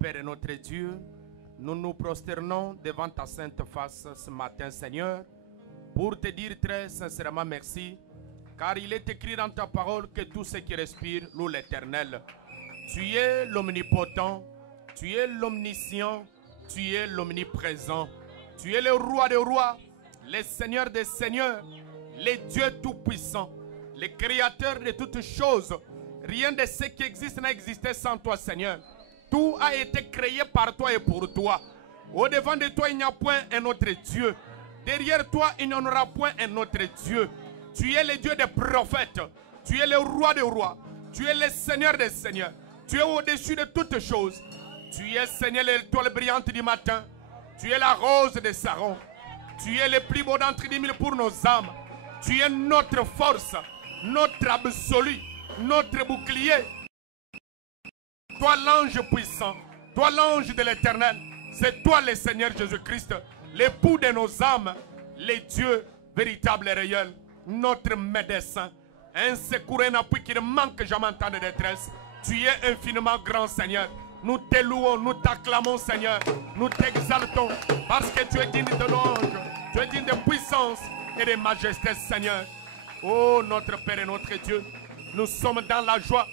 Père et notre Dieu, nous nous prosternons devant ta sainte face ce matin, Seigneur, pour te dire très sincèrement merci, car il est écrit dans ta parole que tout ce qui respire loue l'Éternel. Tu es l'omnipotent, tu es l'omniscient, tu es l'omniprésent, tu es le roi des rois, le Seigneur des seigneurs, le Dieu tout-puissant, le créateur de toutes choses. Rien de ce qui existe n'a existé sans toi, Seigneur. Tout a été créé par toi et pour toi. Au-devant de toi, il n'y a point un autre Dieu. Derrière toi, il n'y en aura point un autre Dieu. Tu es le Dieu des prophètes. Tu es le roi des rois. Tu es le Seigneur des seigneurs. Tu es au-dessus de toutes choses. Tu es, Seigneur, l'étoile brillante du matin. Tu es la rose de Saron. Tu es le plus beau d'entre 10 000 pour nos âmes. Tu es notre force, notre absolu, notre bouclier. Toi l'ange puissant, toi l'ange de l'Éternel, c'est toi le Seigneur Jésus-Christ, l'époux de nos âmes, le Dieu véritable et réel, notre médecin, un secours, un appui qui ne manque jamais en temps de détresse. Tu es infiniment grand, Seigneur. Nous te louons, nous t'acclamons, Seigneur. Nous t'exaltons parce que tu es digne de louange, tu es digne de puissance et de majesté, Seigneur. Oh, notre Père et notre Dieu, nous sommes dans la joie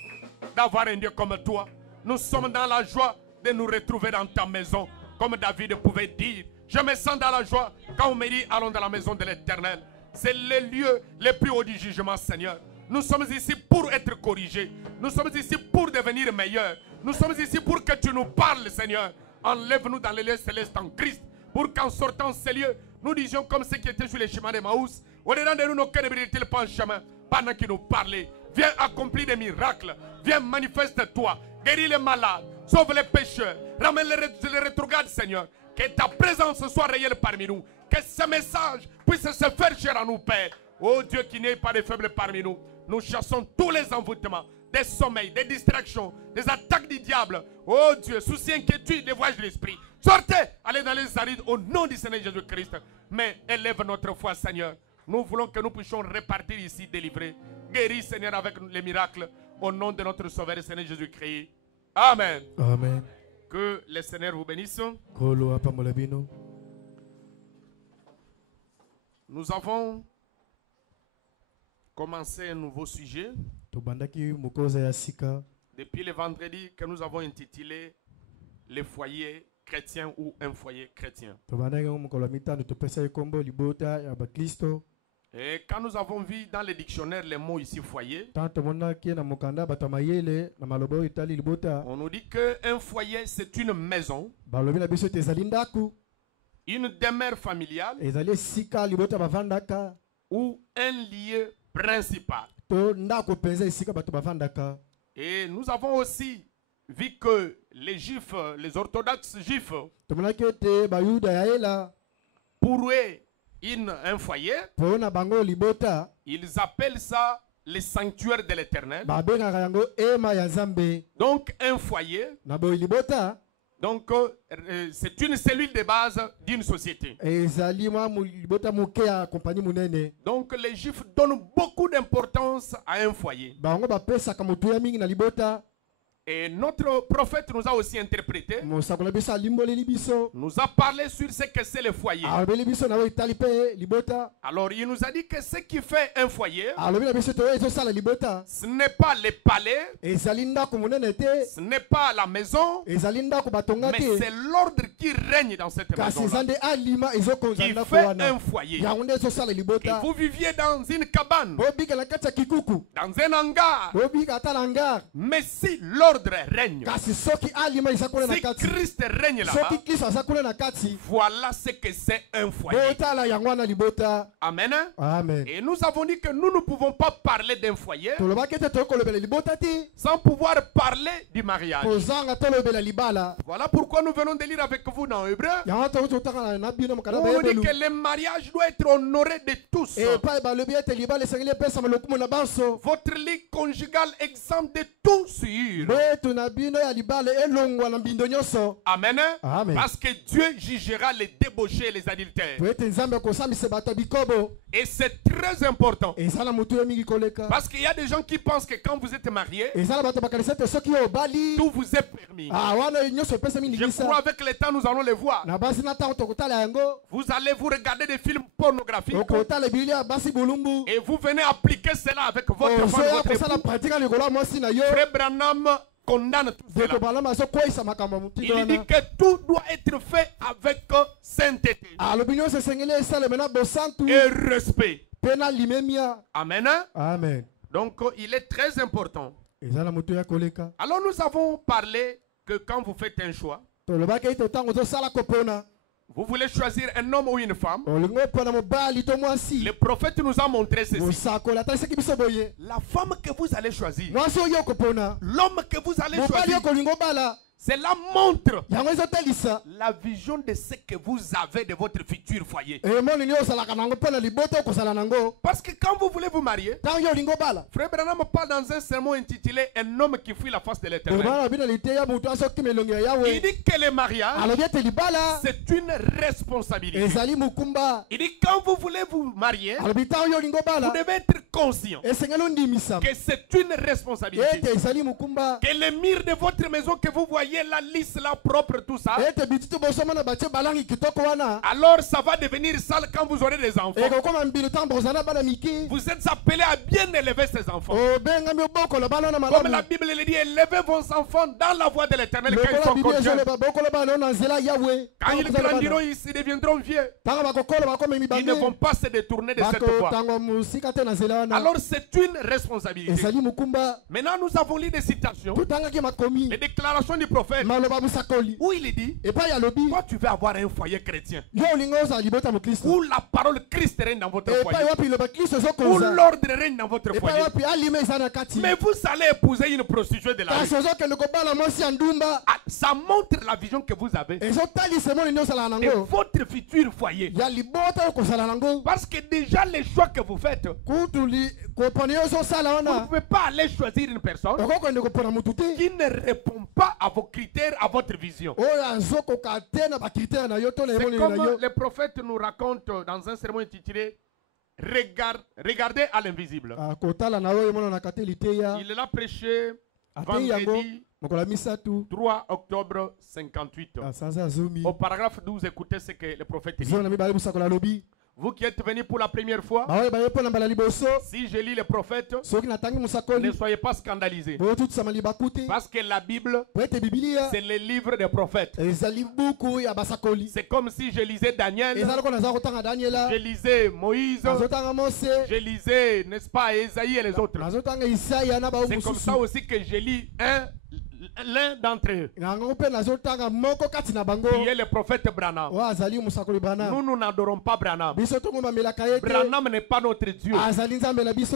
d'avoir un Dieu comme toi. Nous sommes dans la joie de nous retrouver dans ta maison. Comme David pouvait dire, je me sens dans la joie quand on me dit allons dans la maison de l'Éternel. C'est le lieu le plus haut du jugement, Seigneur. Nous sommes ici pour être corrigés. Nous sommes ici pour devenir meilleurs. Nous sommes ici pour que tu nous parles, Seigneur. Enlève-nous dans les lieux célestes en Christ. Pour qu'en sortant de ces lieux, nous disions comme ceux qui étaient sur les chemins de Maús. Au-dedans de nous, nos cœurs ne brillent-ils pas en chemin pendant qu'il nous parlait. Viens accomplir des miracles. Viens manifeste-toi. Guéris les malades. Sauve les pécheurs. Ramène les rétrogrades, Seigneur. Que ta présence soit réelle parmi nous. Que ce message puisse se faire cher à nous, Père. Oh Dieu, qui n'est pas de faibles parmi nous. Nous chassons tous les envoûtements, des sommeils, des distractions, des attaques du diable. Oh Dieu, souci, inquiétude, les voyages de l'esprit. Sortez, allez dans les arides au nom du Seigneur Jésus-Christ. Mais élève notre foi, Seigneur. Nous voulons que nous puissions repartir ici délivrés. Guéris, Seigneur, avec les miracles. Au nom de notre Sauveur, Seigneur Jésus-Christ. Amen. Amen. Que le Seigneur vous bénisse. Nous avons commencé un nouveau sujet. Depuis le vendredi que nous avons intitulé le foyer chrétien ou un foyer chrétien. Et quand nous avons vu dans le dictionnaire les mots ici foyer, on nous dit qu'un foyer c'est une maison, une demeure familiale ou un lieu principal. Et nous avons aussi vu que les juifs, les orthodoxes juifs, pour eux, un foyer, ils appellent ça le sanctuaire de l'Éternel. Donc un foyer, donc c'est une cellule de base d'une société. Donc les juifs donnent beaucoup d'importance à un foyer. Et notre prophète nous a aussi interprété, nous a parlé sur ce que c'est le foyer. Alors il nous a dit que ce qui fait un foyer, ce n'est pas le palais, ce n'est pas la maison, mais c'est l'ordre qui règne dans cette maison qui fait un foyer. Et vous viviez dans une cabane, dans un hangar, mais si l'ordre règne, si Christ règne là-bas, voilà ce que c'est un foyer. Amen. Et nous avons dit que nous ne pouvons pas parler d'un foyer sans pouvoir parler du mariage. Voilà pourquoi nous venons de lire avec vous dans Hébreu. On dit que le mariage doit être honoré de tous. Votre lit conjugal exempt de tout souillure. Amen. Amen. Parce que Dieu jugera les débauchés et les adultères. Et c'est très important. Parce qu'il y a des gens qui pensent que quand vous êtes mariés, tout vous est permis. Je crois avec le temps, nous allons le voir. Vous allez vous regarder des films pornographiques et vous venez appliquer cela avec votre femme, votre époux. Frère Branham condamne tout cela. Il dit que tout doit être fait avec sainteté et respect. Amen. Amen. Donc il est très important. Alors nous avons parlé que quand vous faites un choix, vous voulez choisir un homme ou une femme. Le prophète nous a montré ceci. La femme que vous allez choisir, l'homme que vous allez choisir, cela montre la vision de ce que vous avez de votre futur foyer. Parce que quand vous voulez vous marier, Frère Branham parle dans un sermon intitulé Un homme qui fuit la face de l'Éternel. Il dit que le mariage, c'est une responsabilité. Il dit quand vous voulez vous marier, vous devez être conscient que c'est une responsabilité. Que les murs de votre maison que vous voyez, la lisse, la propre, tout ça, alors ça va devenir sale quand vous aurez des enfants. Vous êtes appelés à bien élever ces enfants. Comme la Bible le dit, élevez vos enfants dans la voie de l'Éternel quand ils sont encore jeunes. Quand ils grandiront, ils deviendront vieux. Ils ne vont pas se détourner de cette voie. Alors c'est une responsabilité. Maintenant nous avons lu des citations, les déclarations du prophète, où il dit, toi tu veux avoir un foyer chrétien, où la parole Christ règne dans votre foyer, où l'ordre règne dans votre foyer. Mais vous allez épouser une prostituée de la rue. Ça montre la vision que vous avez de votre futur foyer. Parce que déjà les choix que vous faites, vous ne pouvez pas aller choisir une personne qui ne répond pas à vos critères, à votre vision. C'est comme le prophète nous raconte dans un sermon intitulé Regardez à l'invisible. Il l'a prêché vendredi 3 octobre 58. Au paragraphe 12, écoutez ce que le prophète dit. Vous qui êtes venus pour la première fois, si je lis le prophète, ne soyez pas scandalisés. Parce que la Bible, c'est le livre des prophètes. C'est comme si je lisais Daniel, je lisais Moïse, je lisais, n'est-ce pas, Esaïe et les autres. C'est comme ça aussi que je lis l'un d'entre eux, qui est le prophète Branham. Nous n'adorons pas Branham. Branham n'est pas notre Dieu.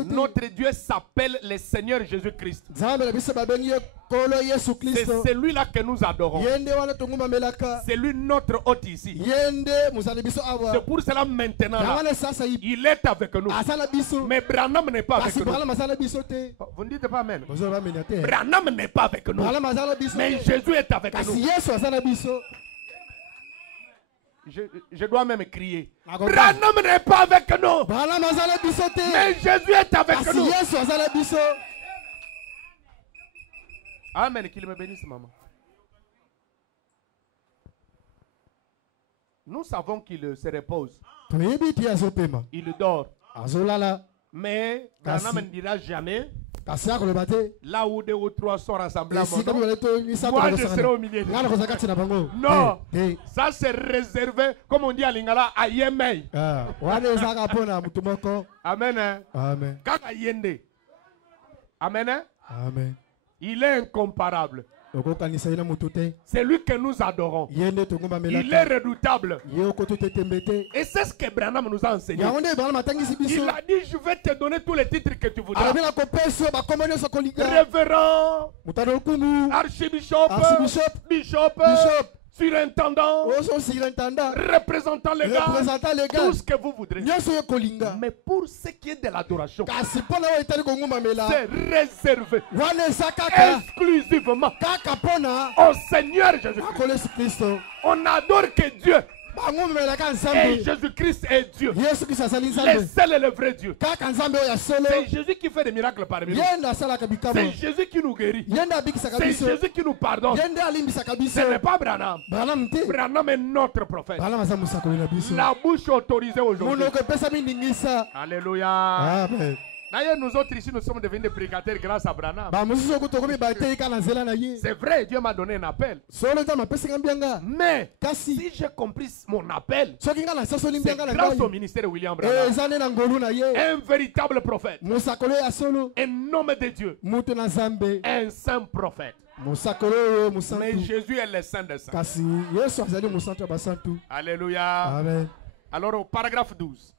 Notre Dieu s'appelle le Seigneur Jésus-Christ. C'est celui-là que nous adorons. C'est lui notre hôte ici. C'est pour cela maintenant là, il est avec nous. Mais Branham n'est pas avec nous. Vous ne dites pas amen. Branham n'est pas avec nous. Mais Jésus est avec nous. Je dois même crier. Branham n'est pas avec nous. Mais Jésus est avec nous. Amen. Qu'il me bénisse, maman. Nous savons qu'il se repose. Il dort. Mais Branham ne dira jamais. Là où 2 ou 3 sont rassemblés à mon nom, moi je serai au milieu. Non, ça c'est réservé, comme on dit à Lingala, à Yemei. Amen. Amen. Amen. Amen. Il est incomparable. C'est lui que nous adorons. Il est redoutable. Et c'est ce que Branham nous a enseigné. Il a dit, je vais te donner tous les titres que tu voudras. Révérend, archbishop, bishop, surintendant, représentant légal, tout ce que vous voudrez. Mais pour ce qui est de l'adoration, c'est réservé exclusivement au Seigneur Jésus-Christ. On adore que Dieu. Et Jésus-Christ est Dieu. Le seul et le vrai Dieu. C'est Jésus qui fait des miracles parmi nous. C'est Jésus qui nous guérit. C'est Jésus qui nous pardonne. Ce n'est pas Branham. Branham est notre prophète. La bouche autorisée aujourd'hui. Alléluia. Amen. D'ailleurs, nous autres ici, nous sommes devenus des prédicateurs grâce à Branham. C'est vrai, Dieu m'a donné un appel. Mais si j'ai compris mon appel, c'est grâce au ministère de William Branham. Un véritable prophète. Un homme de Dieu. Un saint prophète. Mais Jésus est le saint des saints. Alléluia. Amen. Alors au paragraphe 12.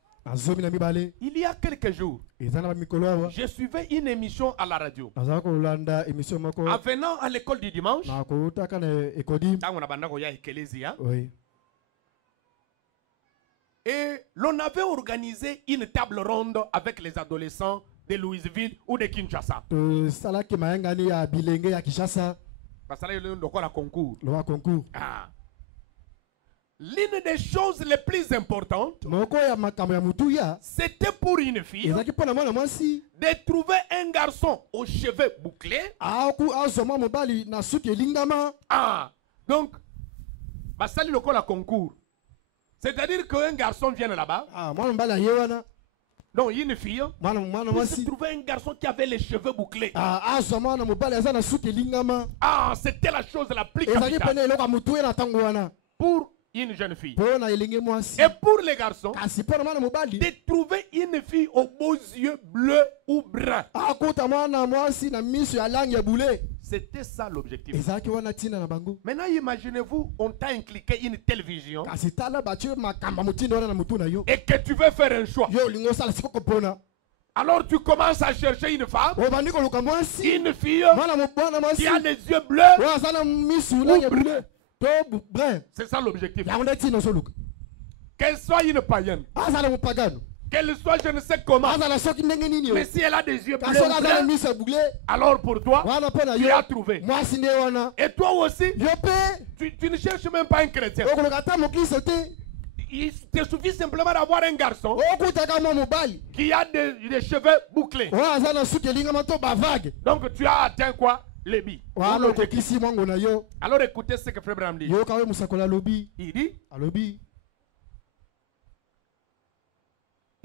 Il y a quelques jours, je suivais une émission à la radio. En venant à l'école du dimanche, et l'on avait organisé une table ronde avec les adolescents de Louisville ou de Kinshasa. L'une des choses les plus importantes, c'était pour une fille de trouver un garçon aux cheveux bouclés. Donc, ça le concours. C'est-à-dire qu'un garçon vient là-bas. Non, une fille. Puisse trouver un garçon qui avait les cheveux bouclés. C'était la chose la plus capitale pour une jeune fille. Et pour les garçons, de trouver une fille aux beaux yeux bleus ou bruns. C'était ça l'objectif. Maintenant, imaginez-vous, on t'a impliqué une telle vision et que tu veux faire un choix. Alors tu commences à chercher une femme, une fille qui a les yeux bleus ou bruns. C'est ça l'objectif. Qu'elle soit une païenne, qu'elle soit je ne sais comment, mais si elle a des yeux bleus, alors pour toi, tu as trouvé. Et toi aussi, tu ne cherches même pas un chrétien. Il te suffit simplement d'avoir un garçon qui a des cheveux bouclés. Donc tu as atteint quoi? Les billes. Alors écoutez ce que Frère Branham dit.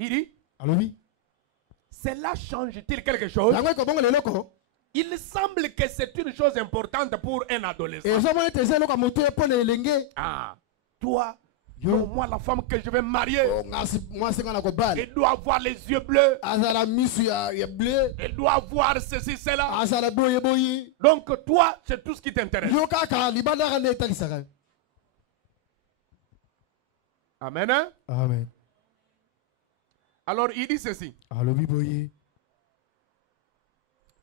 Il dit, cela change-t-il quelque chose? Il semble que c'est une chose importante pour un adolescent. Toi, non, moi la femme que je vais marier, elle doit avoir les yeux bleus, elle doit avoir ceci, cela. Donc toi, c'est tout ce qui t'intéresse. Amen, hein? Amen. Alors il dit ceci.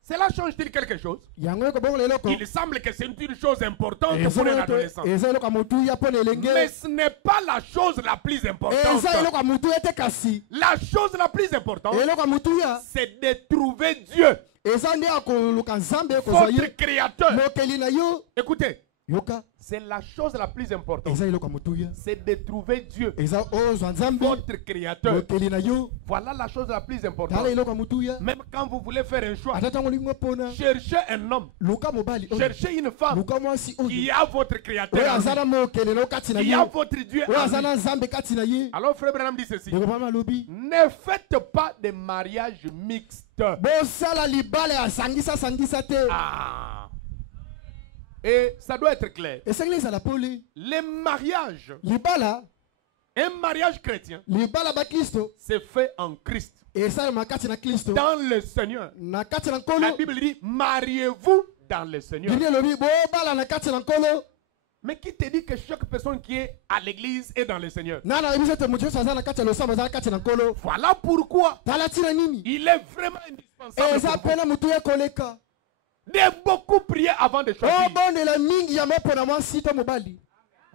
Cela change-t-il quelque chose? Il semble que c'est une chose importante pour un adolescent. Mais ce n'est pas la chose la plus importante. La chose la plus importante, c'est de trouver Dieu, votre créateur. Écoutez. C'est la chose la plus importante. C'est de trouver Dieu, votre créateur. Voilà la chose la plus importante. Même quand vous voulez faire un choix, cherchez un homme, cherchez une femme qui a votre créateur, qui a votre Dieu. Alors Frère Branham dit ceci: ne faites pas de mariage mixte. Et ça doit être clair. Les mariages, un mariage chrétien, c'est fait en Christ. Dans le Seigneur. La Bible dit, mariez-vous dans le Seigneur. Mais qui te dit que chaque personne qui est à l'église est dans le Seigneur? Voilà pourquoi il est vraiment indispensable de beaucoup prier avant de choisir.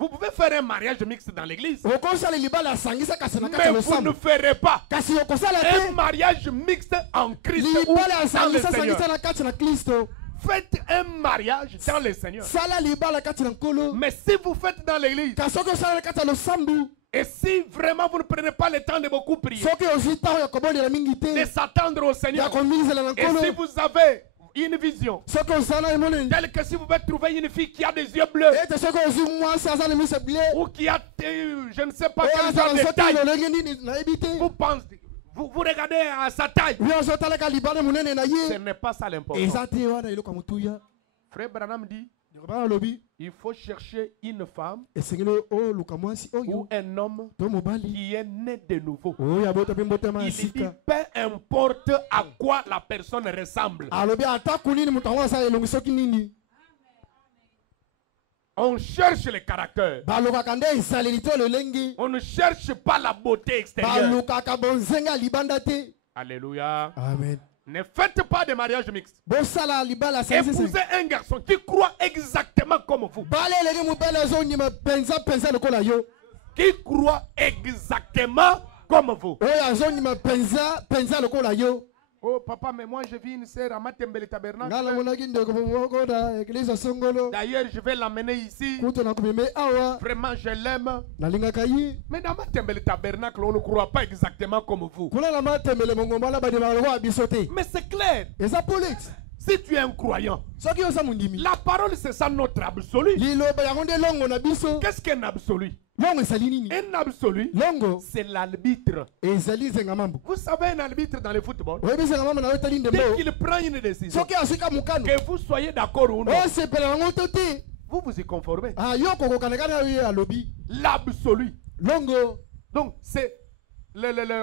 Vous pouvez faire un mariage mixte dans l'église. Mais Mais vous ne ferez pas kasi okosala un te mariage mixte en Christ ou libala dans le asangisa Seigneur. sangisa na kati na Kristo. Faites un mariage dans le Seigneur. Sala libala kati na nkolo. Mais si vous faites dans l'église, Kasi soki osala na kati ya losambu, et si vraiment vous ne prenez pas le temps de beaucoup prier, soki ozwi ntango ya kobondela mingi de te, s'attendre au ya Seigneur, komingizela na et si nkolo, vous avez une vision, soki ozala na emoneli, telle que si vous pouvez trouver une fille qui a des yeux bleus, ete soki ozwi mwasi aza na miso ebile, ou qui a, je ne sais pas oyo quel aza genre na de nzoto taille, lolenge nini nayebi te, vous pensez, vous regardez à sa taille. oyo ozotalaka libala monene na Ce ye, n'est pas ça l'important. eza te wana eloko ya motuya. Frère Branham dit, Bana alobi il faut chercher une femme esengeli oluka mwasi ou oyo un homme to mobali qui est né de nouveau. oyo abota mpe mbotama ya Il dit, sika. peu importe à quoi la personne ressemble. Alobi ataku nini moto yango asala elongi soki nini, On cherche le caractère. balukaka nde ezaleli to lolenge, On ne cherche pas la beauté extérieure. balukaka bonzenga ya libanda te. Alléluia. Amen. Ne faites pas de mariage mixte. Bosala libala sangisa Épousez un garçon qui croit exactement comme vous. bala elenge mobali azondima mpenza mpenza lokola yo, Qui croit exactement comme vous. oyo azondima mpenza mpenza lokola yo. Oh papa, mais moi je vis une sœur à Matembele Tabernacle. Nga namonaki ndeko moko na eglise songolo, D'ailleurs, je vais l'amener ici. kutu na komeme awa, Vraiment, je l'aime. nalingaka ye. Mais dans Matembele Tabernacle, on ne croit pas exactement comme vous. kuna na matembele mongomala badimaka lokola biso te, Mais c'est clair. eza polite. Si tu es un croyant, Soki oza mondimi, la parole c'est ça notre absolu. liloba yango nde longo na biso. Qu'est-ce qu'un absolu? Longo ezali nini? Un absolu, Longo c'est l'arbitre. ezali nzenga mambo. Vous savez un arbitre dans le football, Oyebi nzenga mambo na yo etali dès ndembo, qu'il prend une décision, soki aswika mokano que vous soyez d'accord ou non, osepela yango to te, vous vous y conformez. yo kokokanaka na yo alobi. L'absolu. Longo Donc c'est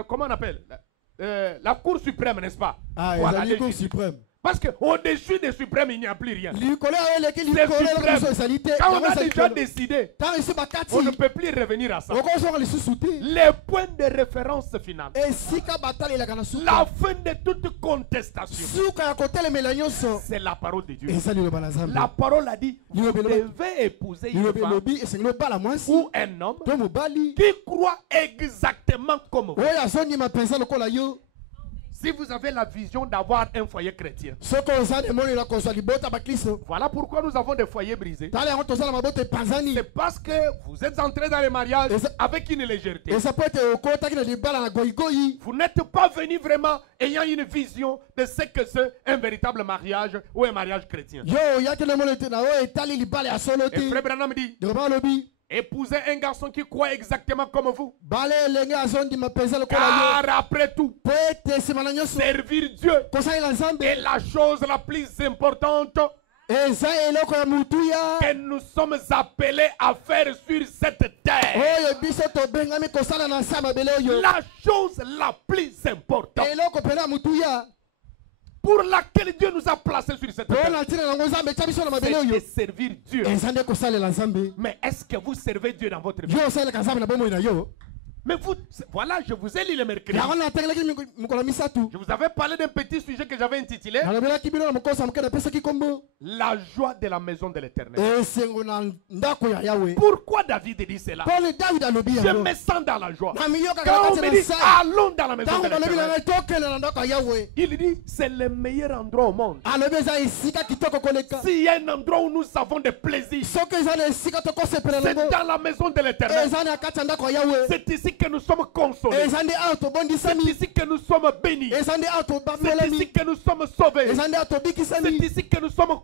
comment on appelle la Cour suprême, n'est-ce pas? Voilà, ezali cour les- suprême. Parce qu'au-dessus des suprêmes, il n'y a plus rien. likolo ya eleki C'est likolo eloko suprême. biso ezali te. Quand on Yango a ezali déjà likolo. décidé, Ntango esi bakati on ne peut plus revenir à ça. okosonga lisusu te, Les points de référence finale. esika batalelaka na suka, La fin de toute contestation. suka ya kotelemela nyonso C'est la parole de Dieu. eza liloba na Nzambe. La parole a dit, vous Liloba elobi- devez épouser une liloba femme elobi esengeli obala mwasi ou un homme to mobali qui croit exactement comme vous. oyo azondima mpenza lokola yo. Si vous avez la vision d'avoir un foyer chrétien, Soki oza emonela kozwa libota bakristo, voilà pourquoi nous avons des foyers brisés. tala yango toza na mabota epanzani. C'est parce que vous êtes entrés dans le mariage Et ça- avec une légèreté. eza po ete okotaki na libala na goyigoyi, Vous n'êtes pas venu vraiment ayant une vision de ce que c'est un véritable mariage ou un mariage chrétien. yo oyaki na emona ete na oyo etali libala ya solo Et te. Frère Branham dit, Ndeko alobi épousez un garçon qui croit exactement comme vous. bala elenge azondima mpenza lokola yo, Car après tout, po ete nsima na nyonso servir Dieu kosalela Nzambe est la chose la plus importante eza eloko ya mutuya que nous sommes appelés à faire sur cette terre. oyo biso tobengami kosala na nse ya mabele oyo, La chose la plus importante eloko pene ya mutuya pour laquelle Dieu nous a placés sur cette mpo terre, na ntina nango Nzambe etya biso na mabele c'est de oyo, servir Dieu. eza nde kosalela Nzambe. Mais est-ce que vous servez Dieu dans votre vie? Yo osalelaka Nzambe na bomoi na yo. Mais vous, voilà, je vous ai lu le mercredi. yango natengelaki mokolo misatu, Je vous avais parlé d'un petit sujet que j'avais intitulé nalobelaki bino na mokosa moke napesaki kombo La joie de la maison de l'Éternel. esengo na ndako ya Yawe. Pourquoi David dit cela? Pole David alobi Je yango, me sens dans la joie. na miyokaka Quand na on kati me na dit sai, allons dans la maison ntango de balobi na l'Éternel, ngai tokende na ndako ya Yawe, il dit c'est le meilleur endroit au monde. alobi eza esika kitoko koleka. S'il y a un endroit où nous avons des plaisirs, Soki eza na esika tokosepela c'est nango, dans la maison de l'Éternel. eza na kati ya ndako ya Yawe, C'est ici que nous sommes consolés. eza nde awa C'est tobondisami, ici que nous sommes bénis. eza nde awa C'est tobamelami, ici que nous sommes sauvés. eza nde awa C'est tobikisami, ici que nous sommes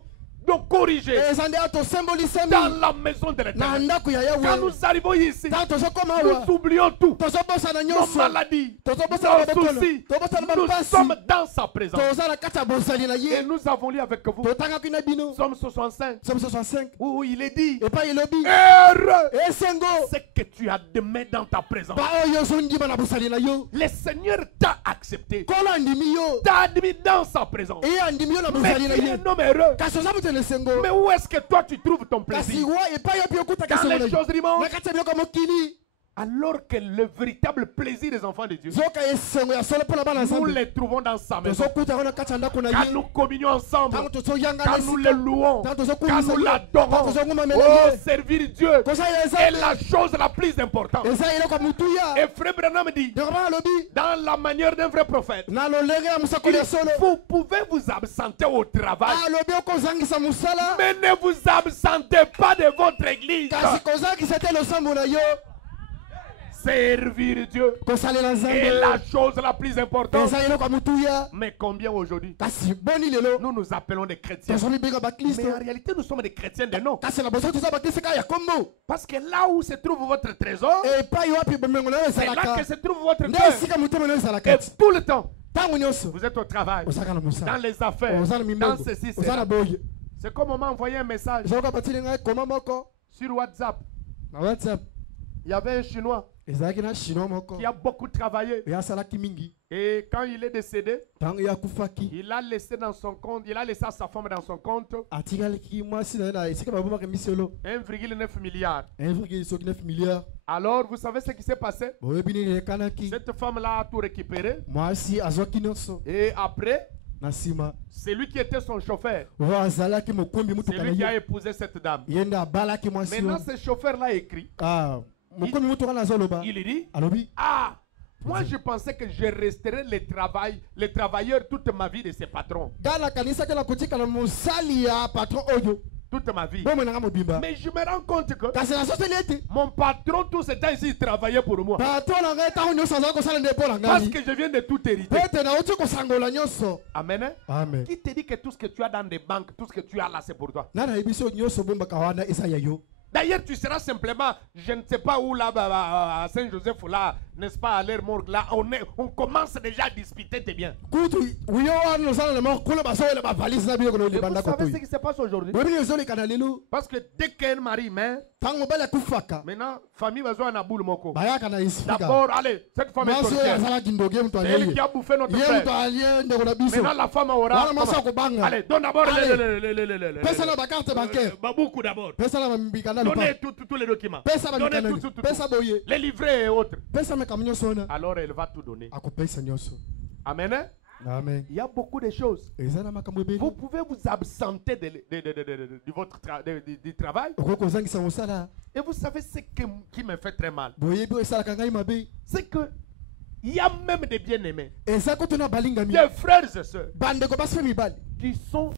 donc corrigés. eza nde awa tosembolisami Dans la maison de na l'Éternel. ndako ya Quand Yawe. nous arrivons ici, Ntango tozokoma awa nous oublions tout. tozobosana Nos nyonso, maladies, tozobosana nos babokolo, soucis. tobosana Nous bapasi, sommes dans sa présence. toza na kati ya bozali na Et ye. nous avons lu avec vous Totangaki na bino Somme 65 Somme 65 où il est dit epai elobi heureux esengo c'est que tu as demain dans ta présence. ba oyo ozondima na bosali na yo, Le Seigneur t'a accepté, kolo andimi yo, t'a admis dans sa présence. eye andimi yo na Mais bosali na tu es ye, un homme heureux. kasi oza moto na esengo. Mais où est-ce que toi tu trouves ton Kasi plaisir? wa epai yo mpe okutaka Dans esengo na les yo choses du monde, na kati ya biloko mokili, Alors que le véritable plaisir des enfants de Dieu, Zoka esengo ya solo pona bana nous Nzambe. les trouvons dans sa maison. Tozokuta wana kati ya ndako na Quand ye. nous communions ensemble, Tango tozoyanga quand na nous esika. le louons, Tango quand tozokumisa nous ye. l'adorons, Tango tozongumamela oh, ye. servir Dieu Kosalela est Nzambe. la chose la plus importante. Eza eloko ya mutuya. Et Frère Branham dit, Ndekoma alobi. dans la manière d'un vrai prophète, Na lolenge ya musakoli ya solo. vous pouvez vous absenter au travail, Alobi okozangisa musala. mais ne vous absentez pas de votre église. Kasi kozangisa te losambo na yo. Servir Dieu Kosalela Nzambe. est la chose la plus importante. Eza eloko ya mutuya. Mais combien aujourd'hui Kasi boni lelo. nous nous appelons des chrétiens? Tozomi bika bakristo. Mais en réalité, nous sommes des chrétiens de nom. Kasi na boso toza bakristo kaka ya kombo. Parce que là où se trouve votre trésor, Epai wapi bomengo na yo c'est là ezalaka. que se trouve votre Nde cœur. esika motema na yo ezalaka Et ti. tout le temps, Ntango nyonso. vous êtes au travail, Ozaka na dans mosala. les affaires, Oza na dans mimbengo. ceci, Oza na cela. boye. C'est comme on m'a envoyé un message Ezoka batili ngai koma moko. sur WhatsApp. Na WhatsApp. Il y avait un Chinois Ezalaki na chinois moko. qui a beaucoup travaillé. Eya asalaki mingi. Et quand il est décédé, Ntango ye akufaki. il a laissé dans son compte, il a laissé à sa femme dans son compte Atikalaki mwasi na ye na esika babomaka misolo. 1,9 milliard. 1,9 milliard. Alors, vous savez ce qui s'est passé? Boyebi nini ekanaki. Cette femme-là a tout récupéré. Mwasi azwaki nyonso. Et après, Na nsima. c'est lui qui était son chauffeur. Oyo azalaki mokumbi C'est mutuka na lui qui a ye. épousé cette dame. Ye nde abalaki mwasi Maintenant, oyo. ce chauffeur-là écrit. Ah, mokumbi mutuka na azoloba. Il dit, Alobi. ah, moi je pensais que je resterais les travailleurs toute ma vie de ses patrons. Dala kanisa kela kotika na mosali ya patron oyo. Toute ma vie. Bomo nanga mobimba. Mais je me rends compte que Kasi na soseli ete. mon patron, tout ce temps ici, il travaillait pour moi. Patron na ngai ntango nyonso azala kosala nde mpo na Parce ngai. que je viens de tout hériter. Po ete nauti kosangola nyonso. Amen. Hein? Amen. Qui te dit que tout ce que tu as dans des banques, tout ce que tu as là, c'est pour toi? Nana yebi so nyonso bombaka wana eza ya yo. D'ailleurs, tu seras simplement, je ne sais pas où là, à Saint-Joseph, là, n'est-ce pas, à leur morgue, là, on commence déjà à disputer tes biens. Kutu uyo wana ozala na moko kuna basola ba valise na biloko na Et vous libanda savez ce koto. qui se passe aujourd'hui? Boyebi ni ezoleka na lelo. Parce que dès qu'un mari meurt, Ntango mobali akufaka. maintenant, famille va jouer à boule moko. Bayaka na isifika. D'abord, allez, cette femme est Mwasi oyo sorcière. azalaki ndoge mutu C'est elle qui aliye. a bouffé notre Ye mutu frère. aliye ndeko na biso. Maintenant, la femme aura. Wana mwasi akobanga. Allez, donne d'abord Allez. Pesa na bakarte bancaire. Baboukou d'abord. Pesa na bambika na lupa. Donnez tous les documents. Pesa Donnez bamika tout. Pesa boye. Les livrets et autres. Pesa meka nyonso wana. Alors, elle va tout donner. Akopesa nyonso. Amen. Hein? Amen. Il y a beaucoup de choses. Eza na makambo ebele. Vous pouvez vous absenter du travail. Okoki kozangisa mosala. Et vous savez ce qui me fait très mal. Boyebi oyo esalaka ngai mabe. C'est que il y a même des bien-aimés, Eza kutu na balingami. des frères et sœurs, Bandeko basi pe mibali. qui sont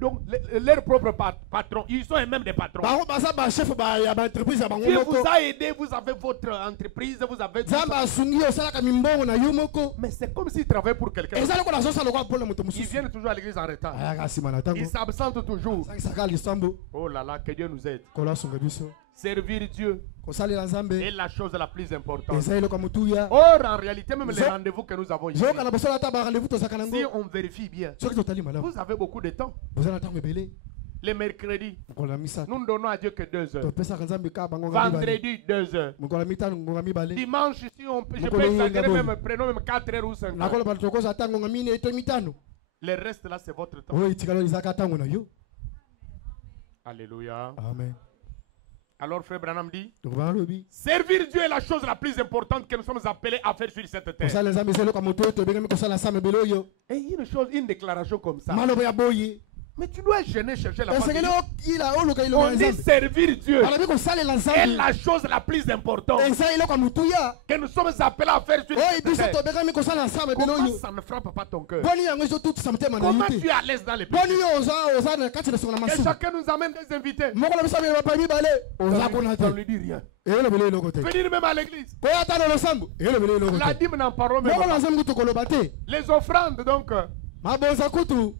donc leurs propres patrons. Ils sont eux-mêmes des patrons. Bango baza ba chef ba ya ba entreprise ya bango Dieu moko. vous a aidé, vous avez votre entreprise, vous avez tout Nzambe ça. asungi yo osalaka mimbongo na yo moko. Mais c'est comme s'ils travaillaient pour quelqu'un. Eza lokola azosala lokola mpona moto Ils mosusu. viennent toujours à l'église en retard. Ayaka nsima na ntango. Ils s'absentent toujours. Asangisaka lisambo. Oh là là, que Dieu nous aide. Kola asunga biso. Servir Dieu Kosalela est Nzambe. la chose la plus importante. Eza eloko ya motuya. Or, en réalité, même les rendez-vous que nous avons ici, Zoka na bosala ata ba rendez-vous tozaka nango. si on vérifie bien, Soki totali malamu. vous avez beaucoup de temps. Boza na ntango ebele. Les mercredis, Mokolo ya misato. nous ne donnons à Dieu que 2 heures. Topesaka Nzambe ka bango ngambi bale. Vendredi, 2 heures. Mokolo ya mitano ngonga mibale. Dimanche, si je Mokolo peux exagérer, yenga même prenons même 4 heures ou 5 heures. Nakola bato tokoza ata ngonga mine ete mitano. Le reste là, c'est votre temps. Oyo itikalo ezaka ntango na yo. Alléluia. Amen. Alors, frère Branham dit, Tokobana lobi. servir Dieu est la chose la plus importante que nous sommes appelés à faire sur cette terre. Kosala Nzambe eza eloko ya moto oyo tobengami kosala Nzambe ebele oyo. Et une chose, une déclaration comme ça. Maloba ya boye. Mais tu dois gêner, chercher la Esengeli famille. okila oloka eloko On ya dit Nzambe. servir Dieu Balobi kosalela est Nzambe. la chose la plus importante Eza eloko ya motuya. que nous sommes appelés à faire sur Oyo cette biso terre. tobengami kosala Nzambe ebele Comment oyo. ça ne frappe pas ton cœur? Boni yango ezotutisa motema na Comment yo tu te. es à l'aise dans les Boni pays? yo oza na kati na songa na Que masumu. chacun nous amène des invités. Moko na biso bapa mibale. Oza kuna Ça ne te. lui dit rien. Elobele eloko te. Venir même à l'église. Koya ata na losambo. Elobele eloko La te. dîme n'en parlons même Moko na pas. Nzambe kutu koloba te. Les offrandes, donc, Mabonza kutu.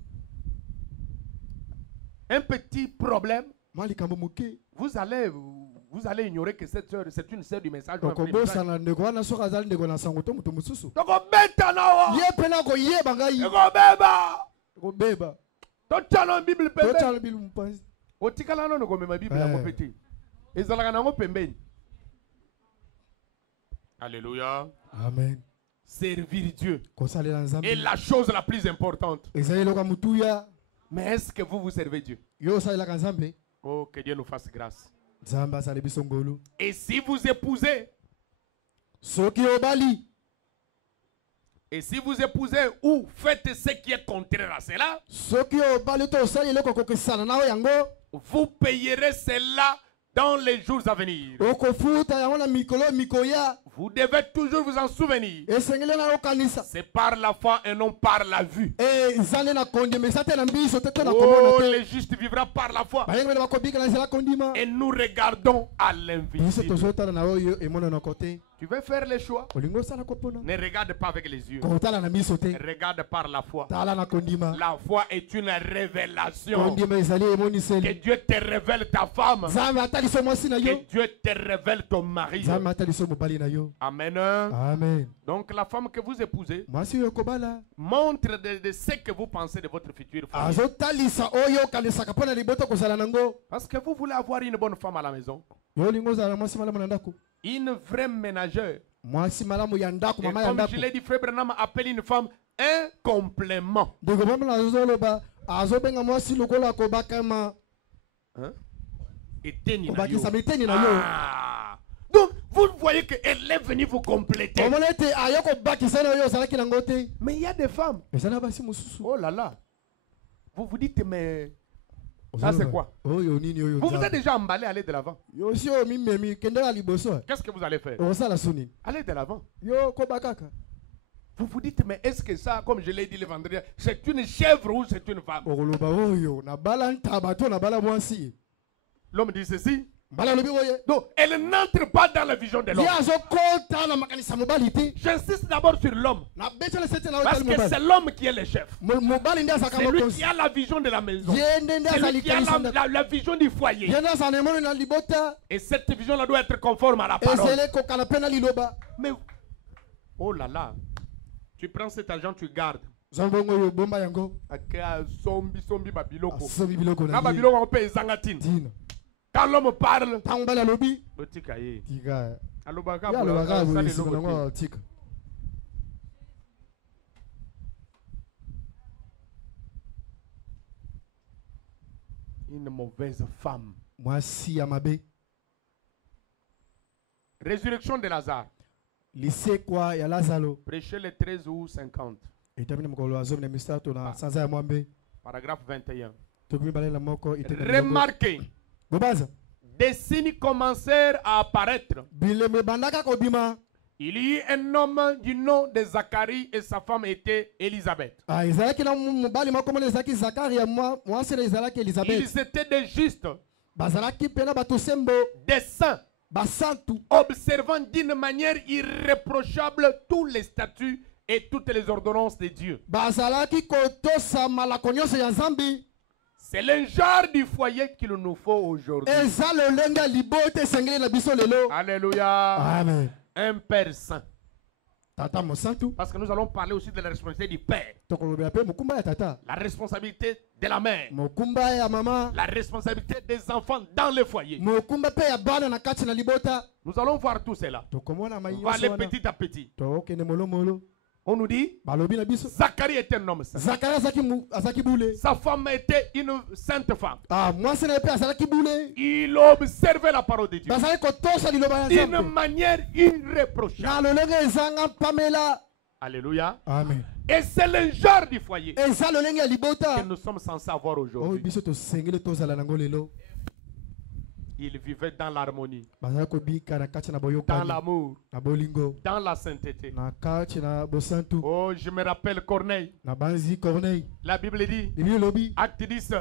un petit problème. Malikambo moke. Vous allez ignorer que cette sœur, c'est une sœur du message. Donc obosana ndeko wana soka azali ndeko na sango to moto mosusu. Donc, on bête na Ye pena ko yeba ngai. beba. Ko beba. Totala Bible To pembe. tala bilu mpanzi. Otikala no ko mema Bible na peti. Ezalaka nango pembeni. Alléluia. Amen. Servir Dieu Kosalela Nzambe. est la chose la plus importante. Eza eloko ya motuya. Mais est-ce que vous servez Dieu? Yo osalelaka Nzambe. Oh, que Dieu nous fasse grâce. Nzambe asala biso ngolu. Et si vous épousez, soki obali Et si vous épousez ou faites ce qui est contraire à cela, soki obali to osali eloko kokesana nayo yango vous payerez cela dans les jours à venir. okofuta yango na mikolo mikoya Vous devez toujours vous en souvenir. esengeli na yokanisa C'est par la foi et non par la vue. ezali na kondimisa te na mbiso te to na komona Oh, te le juste vivra par la foi. bayenge bana bakobika na nzela kondima Et nous regardons à biso l'invisible. tozotala na oyo emonanako te Tu veux faire les choix? olingi osala kopona Ne regarde pas avec les yeux. kotala na miso te Regarde par la foi. tala na kondima La foi est une révélation. kondima ezali Que emoniseli Dieu te révèle ta femme. nzambe ataliso mwasi na yo Que Dieu te révèle ton mari. nzambe ataliso mobali na yo Amen. amen Donc la femme que vous épousez mwasi oyo kobala montre de ce que vous pensez de votre future famille. azotalisa oyo okanisaka mpo na libota kozala nango Parce que vous voulez avoir une bonne femme à la maison. yo olingi ozala na mwasi malamu na ndako Une vraie ménagère. mwasi malamu ya ndako Et mama ya comme ndako je l'ai dit, Frère Branham appelle une femme un complément. ndeko pamela azoloba azobenga mwasi lokola kobakama Hein? Et tenir kobakisa miteni na yo Ah. Donc, vous voyez qu'elle est venue vous compléter. omona ete ayo kobakisa na oyo ozalaki nango te Mais il y a des femmes. eza na basi mosusu Oh là là. Vous vous dites, mais ça c'est quoi? oyo nini oyo Vous vous êtes nzambe. déjà emballé, allez de l'avant. yo si oyo mimemi kendela liboso Qu'est-ce que vous allez faire? okosala soni Allez de l'avant. yo kobakaka Vous vous dites, mais est-ce que ça, comme je l'ai dit le vendredi, c'est une chèvre ou c'est une femme? okoloba oyo nabala ntaba to nabala mwasi L'homme dit ceci. mbala alobi oye Donc, elle n'entre pas dans la vision de l'homme. ye azokota na makanisa mobali te J'insiste d'abord sur l'homme. nabetela sete na oyo Parce tali que mobali c'est l'homme qui est le chef. mobali nde azalaka C'est lui qui mokonzi a la vision de la maison. ye nde nde C'est azali lui qui a kanisa la vision du foyer. ye nde azala na emoni na libota Et cette vision-là doit être conforme à la parole. ezele kokana mpe na liloba Mais, oh là là, tu prends cet argent, tu gardes. zombongo oyo bomba yango Aka sombi babiloko. asobi biloko Na na ye babiloko on peut ezangatine. tina Quand l'homme parle, ntango mobali alobi otika ye. tika Alobaka ye alobaka bola, boye sale siko nango logo te. atika Une mauvaise femme. mwasi ya mabe Résurrection de Lazare. lisekwa ya lazaro Prêchez le 13 août 50. etambi na mokolo ya zomi na misato na sanza ya mwambe Paragraphe 21. toki mibale na moko Remarquez, bobaza des signes commencèrent à apparaître. bilemo ebandaka kobima Il y eut un homme du nom de Zacharie et sa femme était Élisabeth. ezalaki na mobali moko mona ezalaki zakari ya mwasi na ezalaki elizabeth Ils étaient des justes, bazalaki mpe na bato sembo des saints, basantu observant d'une manière irréprochable tous les statuts et toutes les ordonnances de Dieu. bazalaki kotosa malako nyonso ya nzambe C'est le genre du foyer qu'il nous faut aujourd'hui. eza lolenge ya libota esengeli na biso lelo Alléluia. amen Un Père saint. tata mosantu Parce que nous allons parler aussi de la responsabilité du Père, tokolobela mpe mokumba ya tata la responsabilité de la mère, mokumba ya mama la responsabilité des enfants dans le foyer. mokumba mpe ya bana na kati na libota Nous allons voir tout cela. tokomona mai On va nyonso aller wana petit à petit. tokende molomolo On nous dit, balobi na biso Zacharie était un homme saint. zakari azalaki bule Sa femme était une sainte femme. mwasi na ye mpe azalaki bule Il observait la parole de Dieu bazalaki kotosa liloba ya d'une nzambe manière irréprochable. na lolenge ezanga mpamela Alléluia. amen Et c'est le genre du foyer eza lolenge ya que libota nous sommes censés avoir oyo aujourd'hui. biso tosengeli tozala nango lelo Il vivait dans l'harmonie, bazalaki kobika na kati na dans boyokani l'amour, na bolingo dans la sainteté. na kati na bosantu Oh, je me rappelle Corneille. na banzi corneille La Bible dit, bibi elobi acte 10,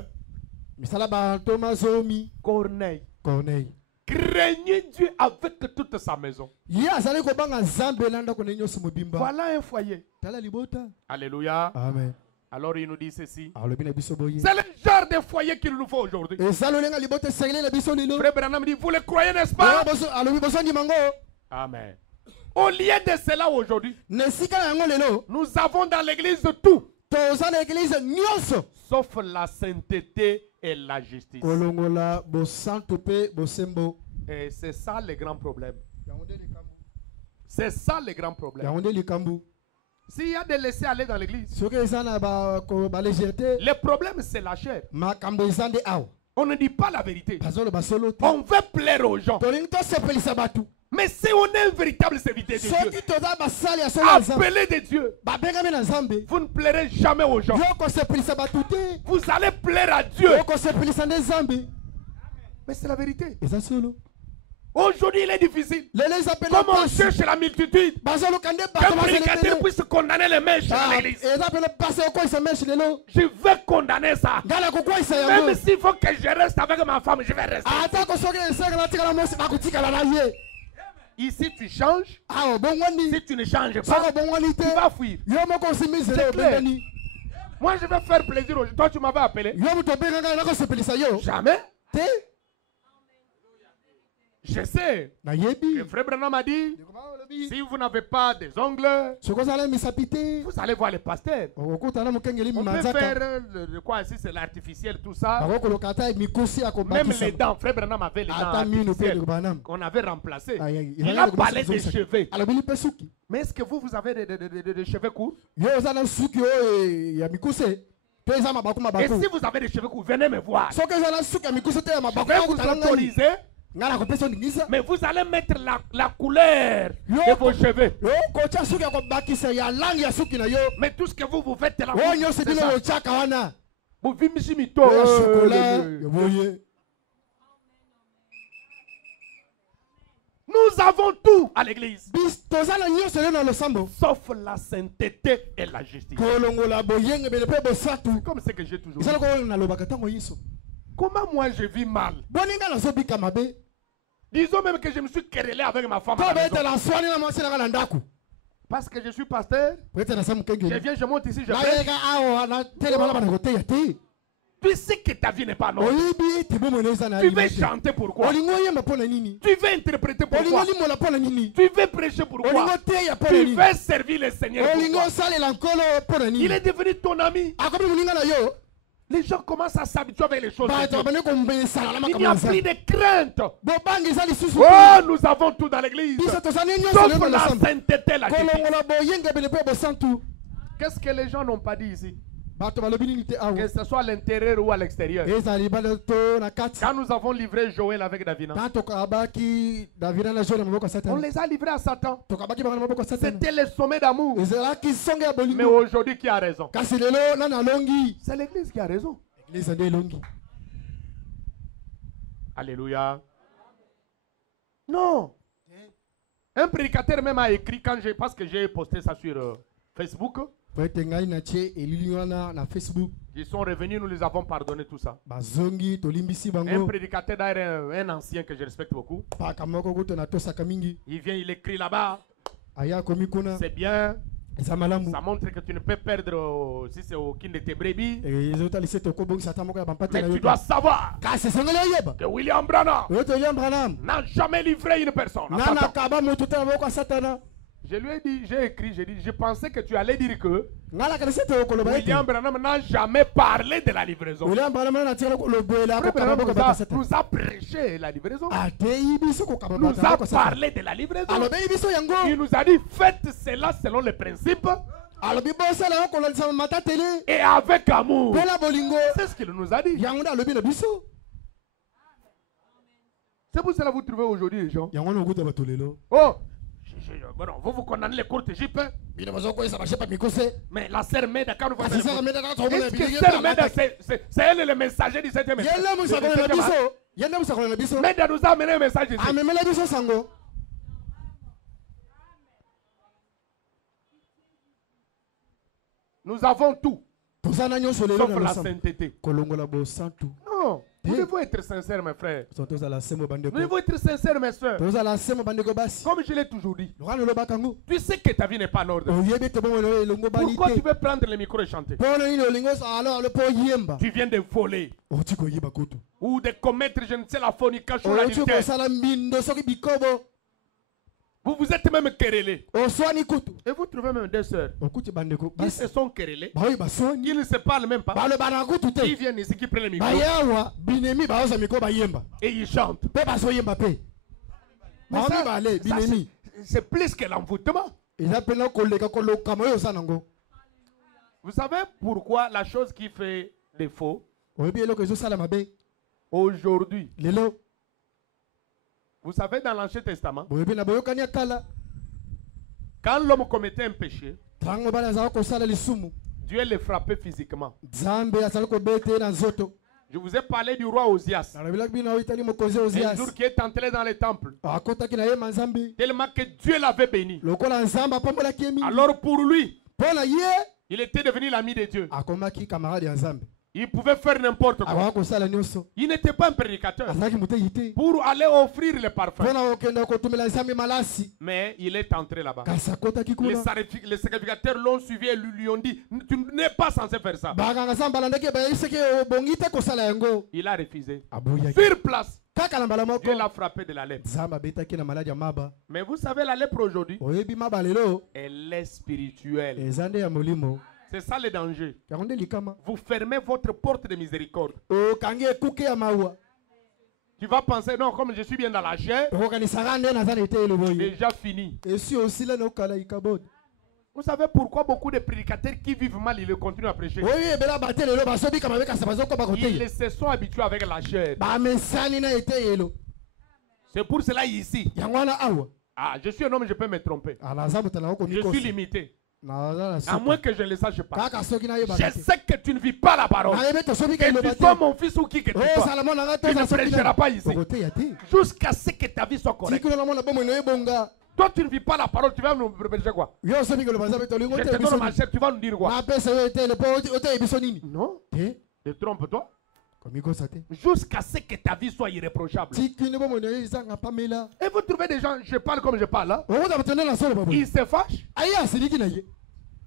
misala bantoma zomi Corneille corneille craignait Dieu avec toute sa maison. ye azali kobanga nzambe na ndako na ye nyonso mobimba Voilà un foyer. tala libota Alléluia. amen Alors il nous dit ceci. alobi na biso boye C'est le genre de foyer qu'il nous faut aujourd'hui. eza lolenge ya libota esengeli na biso lelo Frère Branham dit, vous le croyez, n'est-ce pas? alobi bosondima ngo Amen. Au lieu de cela aujourd'hui, na esika na yango lelo nous avons dans l'église tout, toza na eglize nyonso sauf la sainteté et la justice. kolongola bosantu mpe bosembo Et c'est ça le grand problème. C'est ça le grand problème. yango nde likambo S'il y a de laisser aller dans l'église, soki eza na balégèreté le problème c'est la chair. makambo eza nde awa On ne dit pas la vérité. bazoloba solo te On veut plaire aux gens. tolingi tosepelisa bato Mais si on est un véritable serviteur de Dieu, soki toza basali ya solo ya nzambe appelé de Dieu, babengami na nzambe vous ne plairez jamais aux gens. yo kosepelisa bato te Vous allez plaire à Dieu. yo kosepelisa nde nzambe Mais c'est la vérité. eza solo Aujourd'hui, il est difficile. lelo ezapena Comme on pasi cherche la multitude, bazoluka nde qu'un bato prédicateur bazelebele puisse condamner les mèches dans l'église. eza pena pasi okwisa meshi lelo Je vais condamner ça. ngai nakokwisa Même yango s'il faut que je reste avec ma femme, je vais rester. atako soki esengela natikala mosi bakotikala na ye Ici, tu changes. awa obongwani Si tu ne changes soki pas, obongwani te tu vas fuir. yo moko osimizele C'est clair. obengani Moi, je vais faire plaisir aux gens. Toi, tu m'avais appelé. yo moto obenga ngai nakosepelisa yo Jamais. te Je sais nayebi que Frère Branham a dit, si vous n'avez pas des ongles, soki ozala misapi te vous allez voir les pasteurs. okokutana mokengeli On peut manzaka faire le quoi ici, c'est l'artificiel, tout ça. bakokoloka ata mikusi ya Même les kobakisa dents, Frère Branham avait les dents ata mino mpe artificielles ndeko banam qu'on avait remplacées. Aïe, Il a parlé des cheveux. alobeli mpe suki Mais est-ce que vous avez des cheveux courts? yo oza na suki oyo ya mikuse to eza mabaku Et mabaku si vous avez des cheveux courts, venez me voir. soki eza na suki ya mikuse te ya Je mabaku vais vous akutana ngai autoriser, ngai nakopesa ondingisa mais vous allez mettre la couleur de vos cheveux. yo kotya suki ya kobakisa ya langi ya suki na yo Mais tout ce que vous faites là, oyo nyonso c'est bino ça. botyaka wana Vous vivez mito. oyo ya shokola ya boye Nous avons tout à l'église, toza na nyonso lelo na losambo sauf la sainteté et la justice. kolongola boyengebele mpe bosatu Comme ce que j'ai toujours dit. eza lokola nalobaka ntango nyonso Comment moi je vis mal? boni ngai nazobika mabe Disons même que je me suis querellé avec ma femme to à la maison. betela swani na mwasi na ngai na ndako Parce que je suis pasteur, poete na sa je mokengeli viens, je monte ici, je prie. nayeka awa natelema na bana koteya te Tu sais que ta vie n'est pas normale. oyebi ete bomona eza na Tu veux limite chanter pourquoi? olingi oyemba mpo na nini Tu veux interpréter olingi pourquoi? olimola mpo na nini Tu veux prêcher pourquoi? olingi oteya mpo na Tu nini veux servir le Seigneur olingi pourquoi? osalela nkolo mpo na Il nini est devenu ton ami. akomi moninga na yo Les gens commencent à s'habituer avec les choses de bato Dieu. babandi kombesana na Il n'y makambo a na plus nzambe de crainte. bobangisa lisusu Oh, nous avons tout dans l'église. biso tozali nyonso Sauf lelo na la losambo sainteté, la justice. kolongola boyengebele mpe bosantu Qu'est-ce que les gens n'ont pas dit ici? bato balobi nini te awa Que ce soit à l'intérieur ou à l'extérieur. ezali bana to na kati Quand nous avons livré Joël avec Davina, ntan tokabaki davida na jo na maboko ya on satana les a livrés à Satan. tokabaki bango na maboko ya satana C'était le sommet d'amour. ezalaki songe ya Mais bolingo aujourd'hui, qui a raison? kasi lelo nani alongi C'est l'église qui a raison. eglise nde elongi Alléluia. Non. Un prédicateur même a écrit parce que j'ai posté ça sur Facebook. po ete ngai natie elili wana na facebook Ils sont revenus, nous les avons pardonné tout ça. bazongi tolimbisi Un bango prédicateur d'ailleurs, un ancien que je respecte beaucoup. paka moko kutu natosaka mingi Il vient, il écrit là-bas. aya akomi kuna C'est bien. eza malamu Ça montre que tu ne peux perdre si c'est aucune de tes brebis. ezotalisa ete okobongisa ata moko ya bampate na Mais yo tu dois savoir kasi esengeli oyeba que William Branham oyo tolia branam n'a jamais livré une personne. à nga Satan. nakaba motu te na maboko ya satana Je lui ai dit, j'ai écrit, j'ai dit, je pensais que tu allais dire que nga nakanisi ete okoloba ete William Branham n'a jamais parlé de la livraison. william branam na natikala kolobela Frère kokaba Branham moko ya bato ya nous satana a prêché la livraison. ateyi biso kokaba Nous bato ya a maboko ya satana parlé de la livraison. alobeli biso yango Il nous a dit, faites cela selon les principes alobi bosala yango kolandisa matateli et avec amour. mpona bolingo C'est ce qu'il nous a dit. yango nde alobi na biso C'est pour cela que vous trouvez aujourd'hui les gens. yango na okuta bato lelo Oh, bon, vous condamnez les courtes jupes. bino bazokoyesa bashepa mikose Mais la sœur Meda, quand vous kasi faites saka meda kaka tomona est-ce que sœur Meda, c'est elle le messager du 7e yende mosakola na biso yende mosakola na biso Meda nous a amené un message ici. amemela biso sango Nous avons tout, toza na nyonso lelo sauf na la losambo sainteté. kolongola bosantu Non, nous devons être sincères, mes frères. tozala semo Nous bandeko devons être sincères, mes soeurs. tozala semo bandeko basi Comme je l'ai toujours dit, loka lolobaka ngo tu sais que ta vie n'est pas en ordre. oyebi ete bomona oyo elongo bani Pourquoi tu te veux prendre le micro et chanter? mpona nini olingi alo mpo oyemba Tu viens de voler oti koyeba kutu ou de commettre, je ne sais, la fornication, la oti adultère. kosala mbindo soki bikobo Vous vous êtes même querellés. oswani kutu Et vous trouvez même deux sœurs okuti bandeko qui basi se sont querellés, baoyo baswani qui ne se parlent même pas. balobana kutu Ils te viennent ici, qui prennent le micro bayawa binemi baoza mikro bayemba et ils chantent. mpe bazoyemba mpe Mais bao ça, mibale ça, binemi c'est plus que l'envoûtement. eza mpena koleka kolokama oyo oza nango Vous savez pourquoi la chose qui fait défaut oyebi eloko ezosala mabe aujourd'hui, lelo Vous savez, dans l'Ancien Testament, boyebi na boyokani ya kala quand l'homme commettait un péché, ntango bana azalaki kosala lisumu Dieu le frappait physiquement. nzambe azalaki kobeta ye na nzoto. Je vous ai parlé du roi Osias. nalobelaki bino oyitali mokonzi Un Ozias jour qui est entré dans le temple, akotaki na ye ma nzambe tellement que Dieu l'avait béni. lokola nzambe apambolaki ye mingi Alors pour lui, mpo na ye il était devenu l'ami de Dieu. akomaki camarade ya nzambe Il pouvait faire n'importe quoi. akokaki kosala nyonso Il n'était pas un prédicateur azalaki moteyi te pour aller offrir le parfum. mpo na kokende kotumela nzambe malasi Mais il est entré là-bas. kasi akotaki kuna Les sacrificateurs l'ont suivi et lui ont dit, tu n'es pas censé faire ça. bakanga nzambe alandaki bayebisaki obongi te kosala yango Il a refusé. aboyaki Sur place, kaka na mbala moko Dieu l'a frappé de la lèpre. nzambe abetaki na maladi ya maba. Mais vous savez, la lèpre aujourd'hui, oyebi maba lelo elle est spirituelle. eza nde ya molimo C'est ça le danger. yango nde likama Vous fermez votre porte de miséricorde. okangi ekuke ya mawa Tu vas penser, non, comme je suis bien dans la chair, okokanisaka nde naza na eteyelo boye déjà fini. esi osila na okala ikabodi Vous savez pourquoi beaucoup de prédicateurs qui vivent mal, ils continuent à prêcher? oyebela bate lelo bazobika mabe kasi bazokoba koteya Ils se sont habitués avec la chair. bamesani na eteyelo C'est pour cela ici. yango wana awa Ah, je suis un homme, je peux me tromper. naza moto na Je suis okomikosi limité. naza na À suka moins que je ne le sache pas. kaka soki nayeba Je sais que tu ne vis pas la parole. nayebi tosobika Que iloba tu te sois mon fils ou qui que tu sois. osala mona nga Tu ne prêcheras pas ici. okoteya te Jusqu'à ce que ta vie soit correcte. tikuna namona bomoi na ebonga Toi, tu ne vis pas la parole, tu vas nous prêcher quoi? yo osobika iloba nzambe tolingo Je te te biso donne ma nini chair, tu vas nous dire quoi? napesa yo etele mpo oteye biso nini Non, te détrompe-toi. komikosa te Jusqu'à ce que ta vie soit irréprochable. tikuni bomoi na yo ezanga pamela Et vous trouvez des gens, je parle comme je parle, hein? okoza batende na solo baboye Ils se fâchent. aye asiliki na ye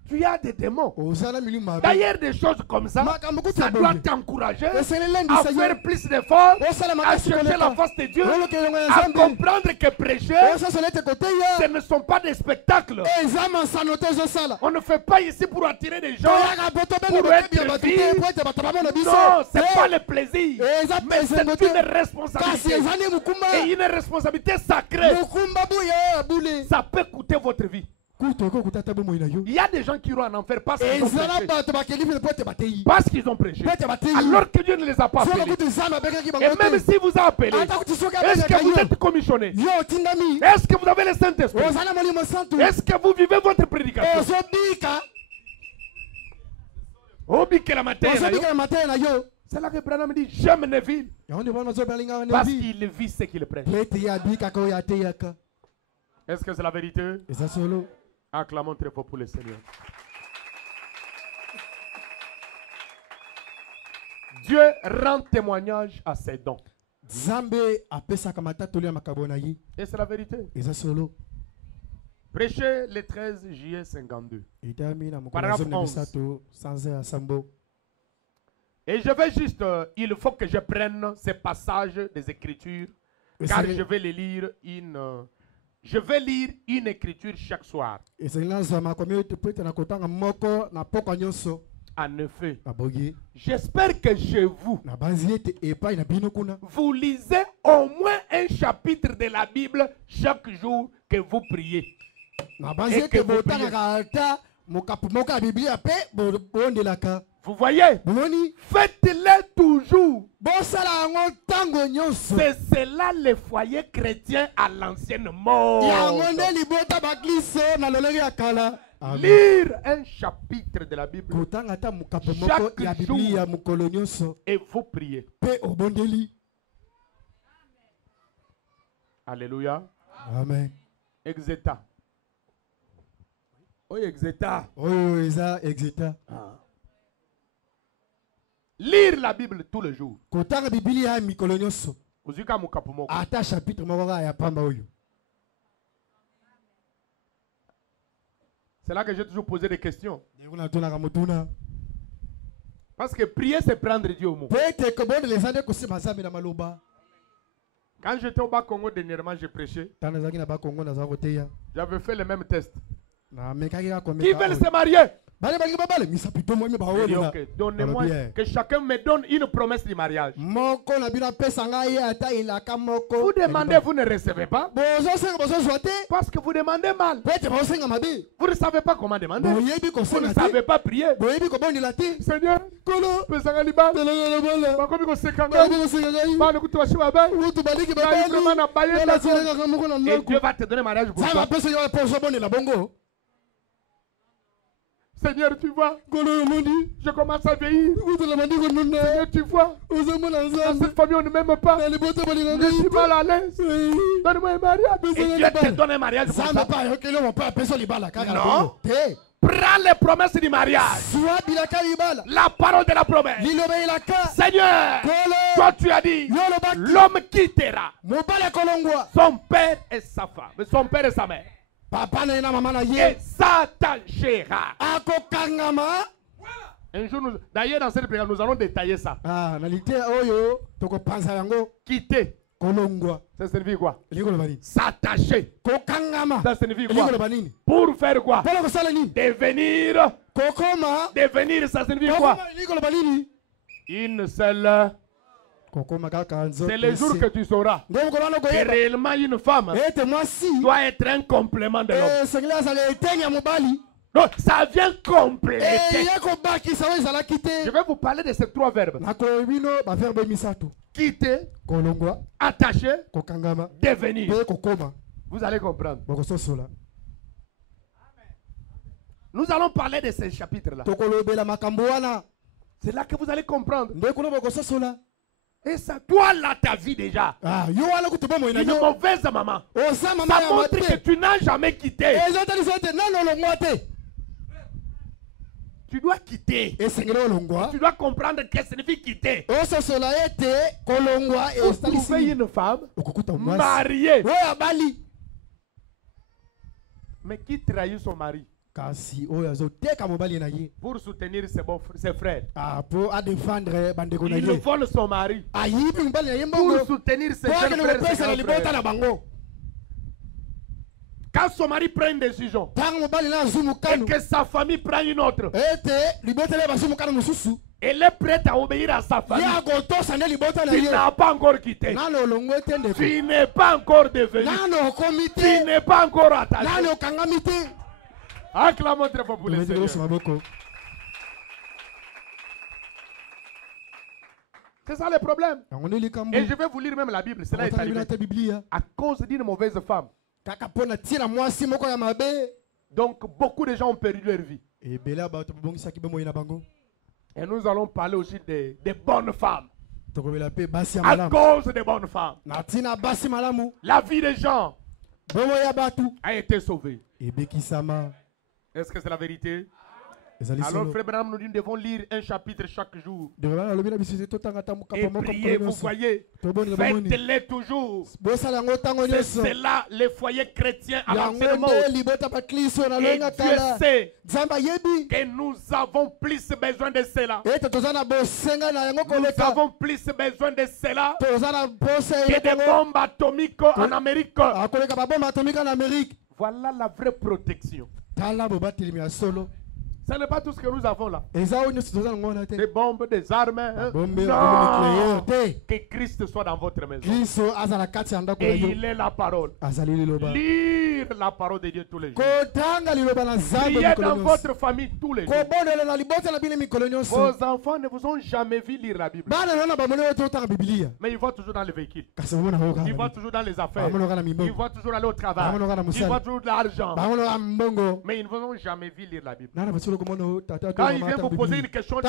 Tu as des démons. osala milimo mabe D'ailleurs, des choses comme ça, makambo kuti ça ya doit bonge t'encourager à eselelendisa yo faire plus d'efforts, osala à makasi chercher la koleka face de Dieu, olokelongo ya à nzambe comprendre que prêcher, osasala ete ce koteya ne sont pas des spectacles. eza masano te ezosala On ne fait pas ici pour attirer des gens. toyaka po tobene Pour bokebi ya être bato vie. te po ete bato bamona biso Non, c'est te. pas le plaisir. eza Mais c'est esengo une te kasi responsabilité. eza nde mokumba Et une responsabilité sacrée. mokumba boya ya bule Ça peut coûter votre vie. kutu ekokuta ata bomoi na yo Il y a des gens qui iront en enfer parce qu'ils ont ezala prêché. bato bakeli vile po ete bateyi Parce qu'ils ont prêché. po ete bateyi Alors que Dieu ne les a pas soki appelés. kuti nzambe abengaki Et bango même te si vous a appelé, ata kuti soki est-ce que abengaka vous yo êtes commissionné? yo otindami Est-ce que vous avez le Saint-Esprit? oza na molimo santu Est-ce que vous vivez votre prédication? ozobika Obike la matin. ozobika na mateya na yo C'est là que Branham dit j'aime Neville yango nde bana ozobelingaka parce nevi qu'il vit ce qu'il prêche. po ete ye abikaka oyo ateyaka Est-ce que c'est la vérité? eza solo Acclamons très fort pour le Seigneur. Dieu rend témoignage à ses dons. nzambe apesaka matatoli ya makambo na ye Et c'est la vérité. eza solo Prêchez le 13 juillet 52. etami na mokolo Paragraphe ya zomi na 11. misato sanza ya sambo Et je vais juste, il faut que je prenne ces passages des Écritures, car je vais les lire je vais lire une écriture chaque soir. ezali nazwa makomi oyo po ete na kotanga moko na pokwa nyonso En effet, naboyi j'espère que chez vous, na banzi ete epai na bino kuna vous lisez au moins un chapitre de la Bible chaque jour que vous priez. na banzi Et que ete vous botangaka ata mokapu moko ya biblia mpe bondelaka Vous voyez, bomoni faites-le toujours. bosala yango ntango nyonso C'est cela le foyer chrétien à l'ancienne mort. yango nde libota bakliso na lolenge ya kala Lire un chapitre de la Bible kotanga ata mokapu moko Chaque ya jour. biblia mokolo nyonso et vous priez. mpe obondeli Alléluia. amen Exeta. Oui, exeta. oyo eza exita Lire la Bible tous les jours. kotanga biblia ya mikolo nyonso Uzika mukapu moko. ata chapitre moko kaka ya pamba oyo C'est là que j'ai toujours posé des questions. ndenge natunaka motuna Parce que prier, c'est prendre Dieu au mot. po ete kobondela eza nde kosema nzambe na maloba Quand j'étais au Bas-Congo dernièrement, j'ai prêché. ntango nazalaki na bakongo nazala koteya J'avais fait le même test. namekaki kaka Qui veulent komeka se marier? bale balingi babale misapi mwemi J'ai dit, baolela ok, donnez-moi, Bien. que chacun me donne une promesse du mariage. moko na bino apesa ngai ye ata elaka moko Vous demandez, vous ne recevez pas. bozosenga bozozwa te Parce que vous demandez mal. po ete baosenga mabe Vous ne savez pas comment demander. boyebi Vous ne kosenga savez te pas prier. boyebi kobondela te Seigneur, Kolo. pesanga libala Tolonga na bala. bakomi koseka Bana ngai koseka ngai. bana kutubashi babai Mutu baliki Ngai babali. vraiment na baye Bana d'accord. tirenga kama moko na et ndako. Dieu va te donner mariage pour Ça toi va pesa yo poso boni la bongo. Seigneur tu vois Kolo mondi. je commence à vieillir Mutu la mandi ko nunda. Seigneur tu vois Ozo mona dans nzambe. cette famille on ne m'aime pas Na libota bali na je suis ngai. mal à l'aise donne-moi un mariage et Dieu te donne un mariage pour Ça ça me pas yo kelo mo pa peso libala kaka la Non. bongo. Te. prends les promesses du mariage Soit bilaka libala. la parole de la promesse Lilobe ilaka. Seigneur Kolo. toi tu as dit Yo lo baki. l'homme quittera Mobala kolongwa. son père et sa femme son père et sa mère Papa na ina mama na et ye. s'attachera. Ako kangama. Un jour, d'ailleurs, dans cette prière, nous allons détailler ça. Ah, na lite oyo toko panza yango Quitter, kolongwa. ça signifie quoi? Liko lo bani. S'attacher, Ko kangama. ça signifie Liko quoi? lo bani. Pour faire quoi? Polo ko sala ni. Devenir, Kokoma. devenir, ça signifie quoi? Kokoma liko lo bani. Une seule. Kokoma kaka nzo. C'est le jour que tu sauras Ngom ko bana ko que yeba. réellement une femme Ete moi si. doit être un complément de l'homme. Sengla sala etenya mobali. Non, ça vient compléter. Yako baki sawa izala Je kite. vais vous parler de ces trois verbes. Na ko bino ba verbe misato. Quitter, Kolongwa, attacher, kokangama, devenir. pe kokoma. Vous allez comprendre. Boko sosola. Nous allons parler de ces chapitres-là. Tokolobela makambo wana. C'est là que vous allez comprendre. Nde kuno boko sosola. Et ça, toi là, ta vie déjà. Ah, yo wala kutuba mo ina Une yo. mauvaise maman. Osa mama Ça ya montre que mate. tu n'as jamais quitté. Ezotali sote nano longwa te. Tu dois quitter. Esengelo longwa. Tu dois comprendre qu'est-ce que signifie quitter. Ososola ete kolongwa Vous estali trouvez si. une femme Okukuta mwasi. mariée, Oya bali. mais qui trahit son mari Kasi oya zoteka mobali na ye. pour soutenir ses frères. Ah, pour a défendre bandeko na Il ye. vole son mari Ayibi mobali na ye pour mbongo. soutenir ses Pour que jeunes le frères. pesa ses na grands libota frères. na bango. Quand son mari prend une décision Tango mobali na zumu et kanu. que sa famille prend une autre, Ete libota le basumu kanu mususu. elle est prête à obéir à sa famille. Ya gotosa ne libota na Tu ye. n'as pas encore quitté. Nano longo etende. Tu n'es pas encore devenu. Nano Tu komite. n'es pas encore attaché. Nano kangamite. Acclamons très fort pour le Seigneur. C'est ça le problème. Et je vais vous lire même la Bible. Cela est arrivé à cause d'une mauvaise femme. Donc beaucoup de gens ont perdu leur vie. Et nous allons parler aussi des bonnes femmes. À cause des bonnes femmes, la vie des gens a été sauvée. Est-ce que c'est la vérité? Alors, frère Branham nous dit nous devons lire un chapitre chaque jour. Et prier, vous voyez, faites-les toujours. C'est cela, les foyers chrétiens à l'enseignement. Et Dieu sait que nous avons plus besoin de cela. Nous avons plus besoin de cela que des bombes atomiques en Amérique. Voilà la vraie protection. Ce n'est pas tout ce que nous avons là. Des bombes, des armes. Hein? Non. Que Christ soit dans votre maison. Et il est la parole. Lire la parole de Dieu tous les jours. Priez dans votre famille tous les jours. Vos enfants ne vous ont jamais vu lire la Bible. Mais ils vont toujours dans le véhicule. Ils vont toujours dans les affaires. Ils vont toujours aller au travail. Ils vont toujours de l'argent. Mais ils ne vous ont jamais vu lire la Bible. Quand il vient vous poser une question de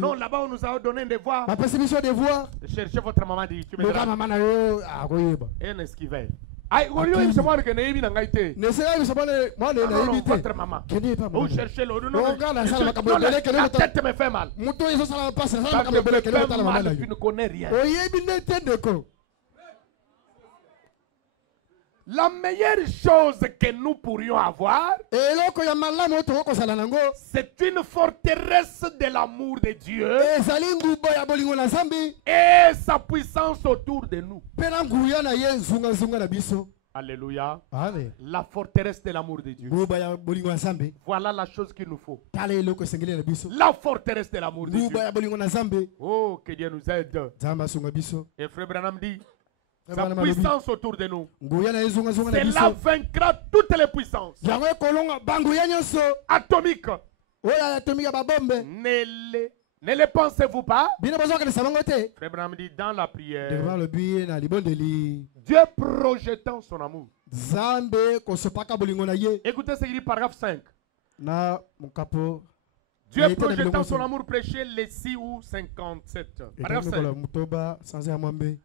non, là-bas on nous a donné un devoir. Cherchez votre maman de YouTube. Et un esquiver. Votre maman. Vous cherchez l'eau. La tête me fait mal. Tu ne connais rien. La meilleure chose que nous pourrions avoir, c'est une forteresse de l'amour de Dieu et sa puissance autour de nous. Alléluia. La forteresse de l'amour de Dieu. Voilà la chose qu'il nous faut. La forteresse de l'amour de Dieu. Oh, que Dieu nous aide. Et Frère Branham dit, sa puissance autour de nous. Cela vaincra toutes les puissances atomiques, oyo atomi ya babombe Ne le pensez-vous pas? bino bozokende sabango te Frère Branham dit dans la prière, devant le but na libondeli Dieu projetant son amour. Nzambe kosopaka bolingo na ye Écoutez ce qu'il dit, paragraphe 5. na mokapo Dieu projetant son amour, prêché les 6 ou 57. Paragraphe 5. mutoba sanze ya mwambe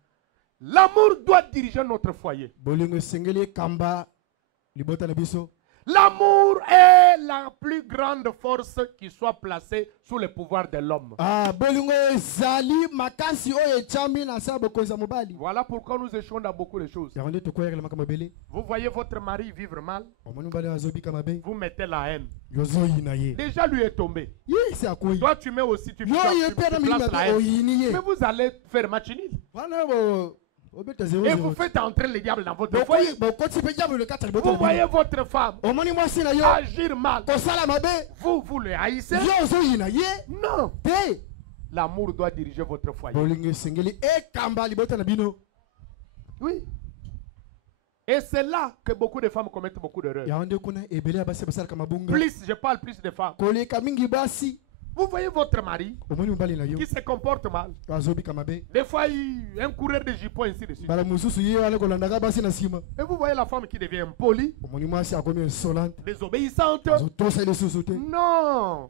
L'amour doit diriger notre foyer. bolingo esengeli kamba libota na biso. L'amour est la plus grande force qui soit placée sous le pouvoir de l'homme. Bolingo ezali makasi oyo echambi na sa bokonzi ya mobali. Voilà pourquoi nous échouons dans beaucoup de choses. Yango nde tokoyekela makambo ebele. Vous voyez votre mari vivre mal, omoni mobali azobika mabe vous mettez la haine. yozoyina ye Déjà lui est tombé. ye se akoyi Toi tu mets aussi, tu yo ye pe na places milima la pe haine. oyini ye Mais vous allez faire match nul. wana bo obeta Et vous 0-0 faites entrer le diable dans votre foyer. bokoti pe diable le kata libota Vous voyez votre femme omoni mwasi na yo agir mal. kosala mabe Vous le haïssez. yo ozoyina ye Non. te L'amour doit diriger votre foyer. bolingo esengeli ekamba libota na bino. Oui. Et c'est là que beaucoup de femmes commettent beaucoup d'erreurs. yango nde kuna ebele ya basi basalaka mabunga Plus, je parle plus de femmes. koleka mingi basi Vous voyez votre mari omoni mobali na yo qui se comporte mal. azobika mabe Des fois, un coureur de jupons, ainsi de suite. bala mosusu ye wana kolandaka basi na nsima Et vous voyez la femme qui devient impolie, omoni mwasi akomi insolente désobéissante. azotosa lisusu te Non.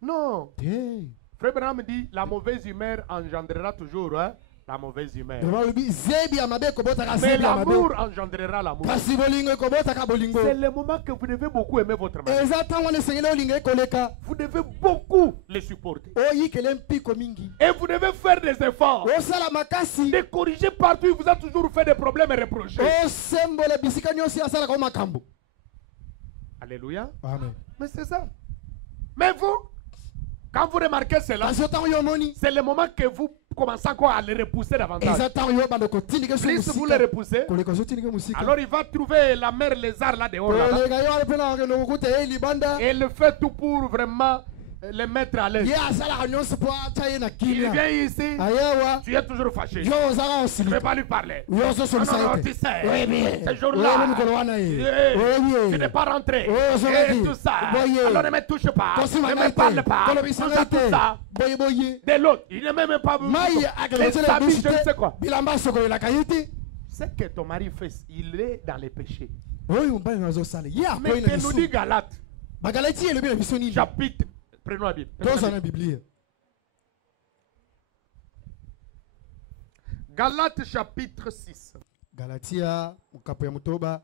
Non. te Frère Branham dit la mauvaise humeur engendrera toujours la mauvaise humeur. vraiment lobi zebi ya mabe ekobotaka Mais zebi ya mabe l'amour engendrera l'amour. kasi bolingo ekobotaka bolingo C'est le moment que vous devez beaucoup aimer votre mari. eza ntango wana esengeli olinga ekoleka Vous devez beaucoup le supporter. oyikele mpiko mingi Et vous devez faire des efforts. osala makasi De corriger partout, il vous a toujours fait des problèmes et reprochés. osembola bisika nyonso asalaka o makambo. Alléluia. Amen. Mais c'est ça. Mais vous, quand vous remarquez cela, kasi ntango yo omoni c'est le moment que vous commencez encore à le repousser davantage. eza ntango yo banda kotindika so Plus vous le mosika repoussez, koleka ozotindika mosika alors il va trouver la mère lézard là dehors. Là-bas. koleka yo wana mpe na kokende kokuta ye libanda Et il fait tout pour vraiment le mettre à l'aise. ye asalaka nyonso mpo atya ye na Il kimia vient ici, ayewa tu es toujours fâché. yo ozalaka Je ne osili vais pas lui parler. yo Non, ozosolisa non, non, ye tu te sais, oyebi ce oyebi jour-là, mokolo wana ye tu n'es oyebi pas rentré. Oh, je l'ai Et dit. tout ça. Voyez. Alors ne me touche pas. kosima Ne ngai me parle pas. te kolobisa Tout ngai ça, tout te ça. boyeboye De l'autre, il n'est même pas mai les akelekotela amis, biso je ne sais te quoi. bilamba asokolelaka ye te Ce que ton mari fait, il est dans les péchés. oyo mobali na azosala ye Mais akoyi na que nous dit biso Galates, bagalati elobi na biso nini chapitre, prenons la Bible. tozwa na biblia Galates chapitre 6. galatia mokapo ya motoba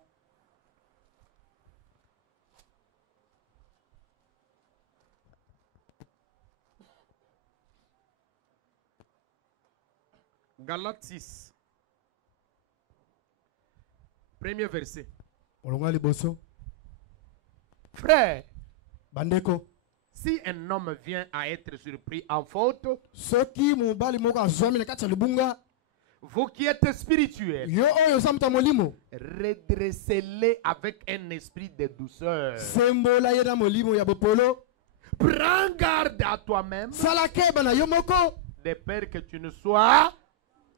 Galates 6. Premier verset. olongola liboso Frère, bandeko si un homme vient à être surpris en faute, soki mobali moko azwami na kati ya libunga vous qui êtes spirituels, yo oyo oza moto ya molimo redressez-les avec un esprit de douceur. sembola ye na molimo ya bopolo Prends garde à toi-même, sala keba na yo moko de peur que tu ne sois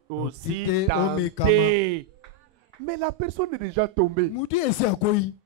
aussi Otite tenté. Mais la personne est déjà tombée. mutu esi akoyi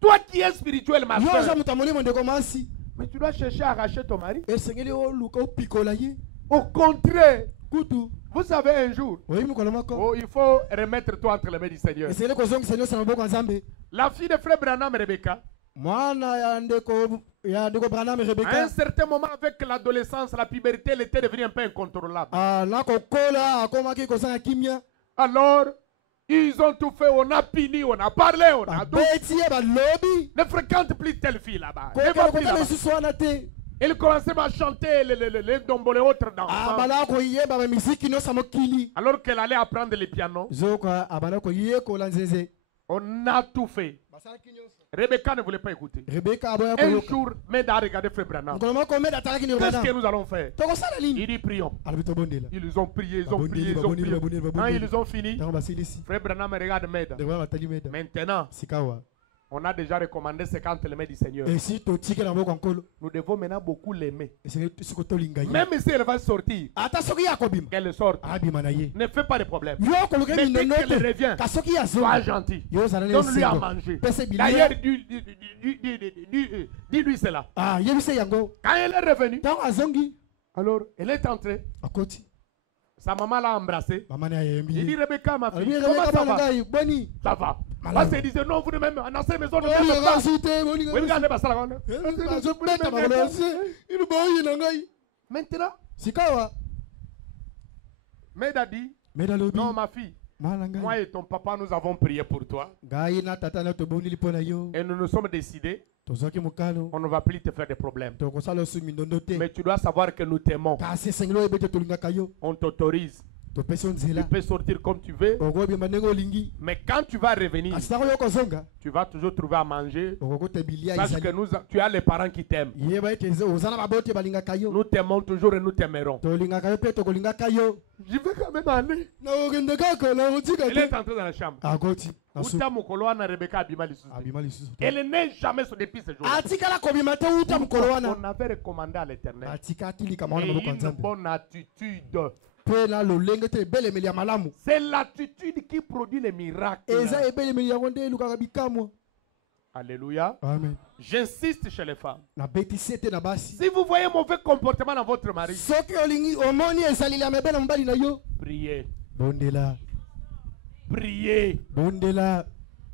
Toi qui es spirituel, ma yo oza soeur, moto ya molimo ndeko mwasi mais tu dois chercher à arracher ton mari. esengeli oluka opikola ye Au contraire, kutu vous savez un jour, oyebi mokolo moko il faut remettre toi entre les mains du Seigneur. esengeli kozongisa nyonso na maboko ya nzambe La fille de frère Branham, Rebecca, mwana ya ndeko branham à un rebeka certain moment, avec l'adolescence, la puberté, elle était devenue un peu incontrôlable. nakokola akomaki kozanga kimia Alors, ils ont tout fait, on a puni, on a parlé, on a tout. babeti ye balobi Ne fréquente plus telle fille là-bas. Ne koyekela va plus kotala là-bas. lisusu wana te Il commençait à chanter les dombos, les autres dansants. abanda koyeba bamiziki nyonso ya mokili Alors qu'elle allait apprendre le piano, zoka abanda koyekola nzeze on a tout fait. basalaki nyonso Rebecca ne voulait pas écouter. rebeka aboya Un koyoka jour, Meda a regardé frère Branham. mokolo moko meda atalaki ni Qu'est-ce que branham nous allons faire? tokosala nini Il dit prions. alobi tobondela Ils ont prié, ils ont Babondeli, prié, ils ont babondeli, prié. babondeli, Quand babondeli. ils ont fini, ntango basilisi frère Branham regarde Meda. ndeko batali meda Maintenant, sikawa On a déjà recommandé 50 les mains du Seigneur. Et si tu tiques dans mon colo, Nous devons maintenant beaucoup l'aimer. c'est ce que tu lingaye. Même si elle va sortir, Attention qu'il y a kobim. qu'elle sorte. Abi manaye. Ne fais pas de problème. Yo kolo Mais ke dès minono qu'elle te. revient, Kasoki ya zo. sois gentil. Yo zanale Donne-lui à sengo. manger. Pese D'ailleurs, bilia. dis-lui cela. Ah, yebise yango. Quand elle est revenue, Tant azongi. alors elle est entrée. Akoti. Sa maman l'a embrassée. Maman ya Il dit yembi. Rebecca, ma Abi fille, comment Rebecca ça va? bangai boni. Ça va. Malade. Parce qu'elle disait non, vous ne même dans ces maisons, ne Oh, même yo pas. gasite boni. Oui, regardez pas ça là. Azo pleta makolose. Ilu boyi nangai. Maintenant, Sikawa. Meda dit Meda lobi. non, ma fille, Malanga. moi et ton papa, nous avons prié pour toi. Gai na tata na to boni lipona yo. Et nous nous sommes décidés, Tozoki mukano. on ne va plus te faire de problème. To kosala su minono te. Mais tu dois savoir que nous t'aimons. Kasi senglo ebete to linga kayo. On t'autorise. To peso Tu nzela. peux sortir comme tu veux. Ogo bi manengo lingi. Mais quand tu vas revenir, Kasi tako yo kozonga. tu vas toujours trouver à manger. Ogo te bilia Parce izali. que tu as les parents qui t'aiment. Yeba ete ozana babote balinga kayo. Nous t'aimons toujours et nous t'aimerons. To linga kayo pe to kolinga kayo. Je vais quand même aller. Na ogende kaka na otika Elle est te. entrée dans la chambre. Agoti. Nasu. Uta mukolo wana Rebecca abima lisusu. Abima lisusu. Elle n'est jamais sur depuis ce jour. Atikala kobima te uta mukolo wana. On avait recommandé à l'Éternel. Atika tilika Et mwana maboko une nzambe. bonne attitude. Pe na lolenge te bele meli ya malamu. C'est l'attitude qui produit les miracles. Eza ebele meli yango nde elukaka bikamwa. Alléluia. Amen. J'insiste chez les femmes. Na betisi ete na basi. Si vous voyez mauvais comportement dans votre mari, Soki olingi omoni esalili ya mabe na mobali na yo. priez. Bondela. Priez. Bondela.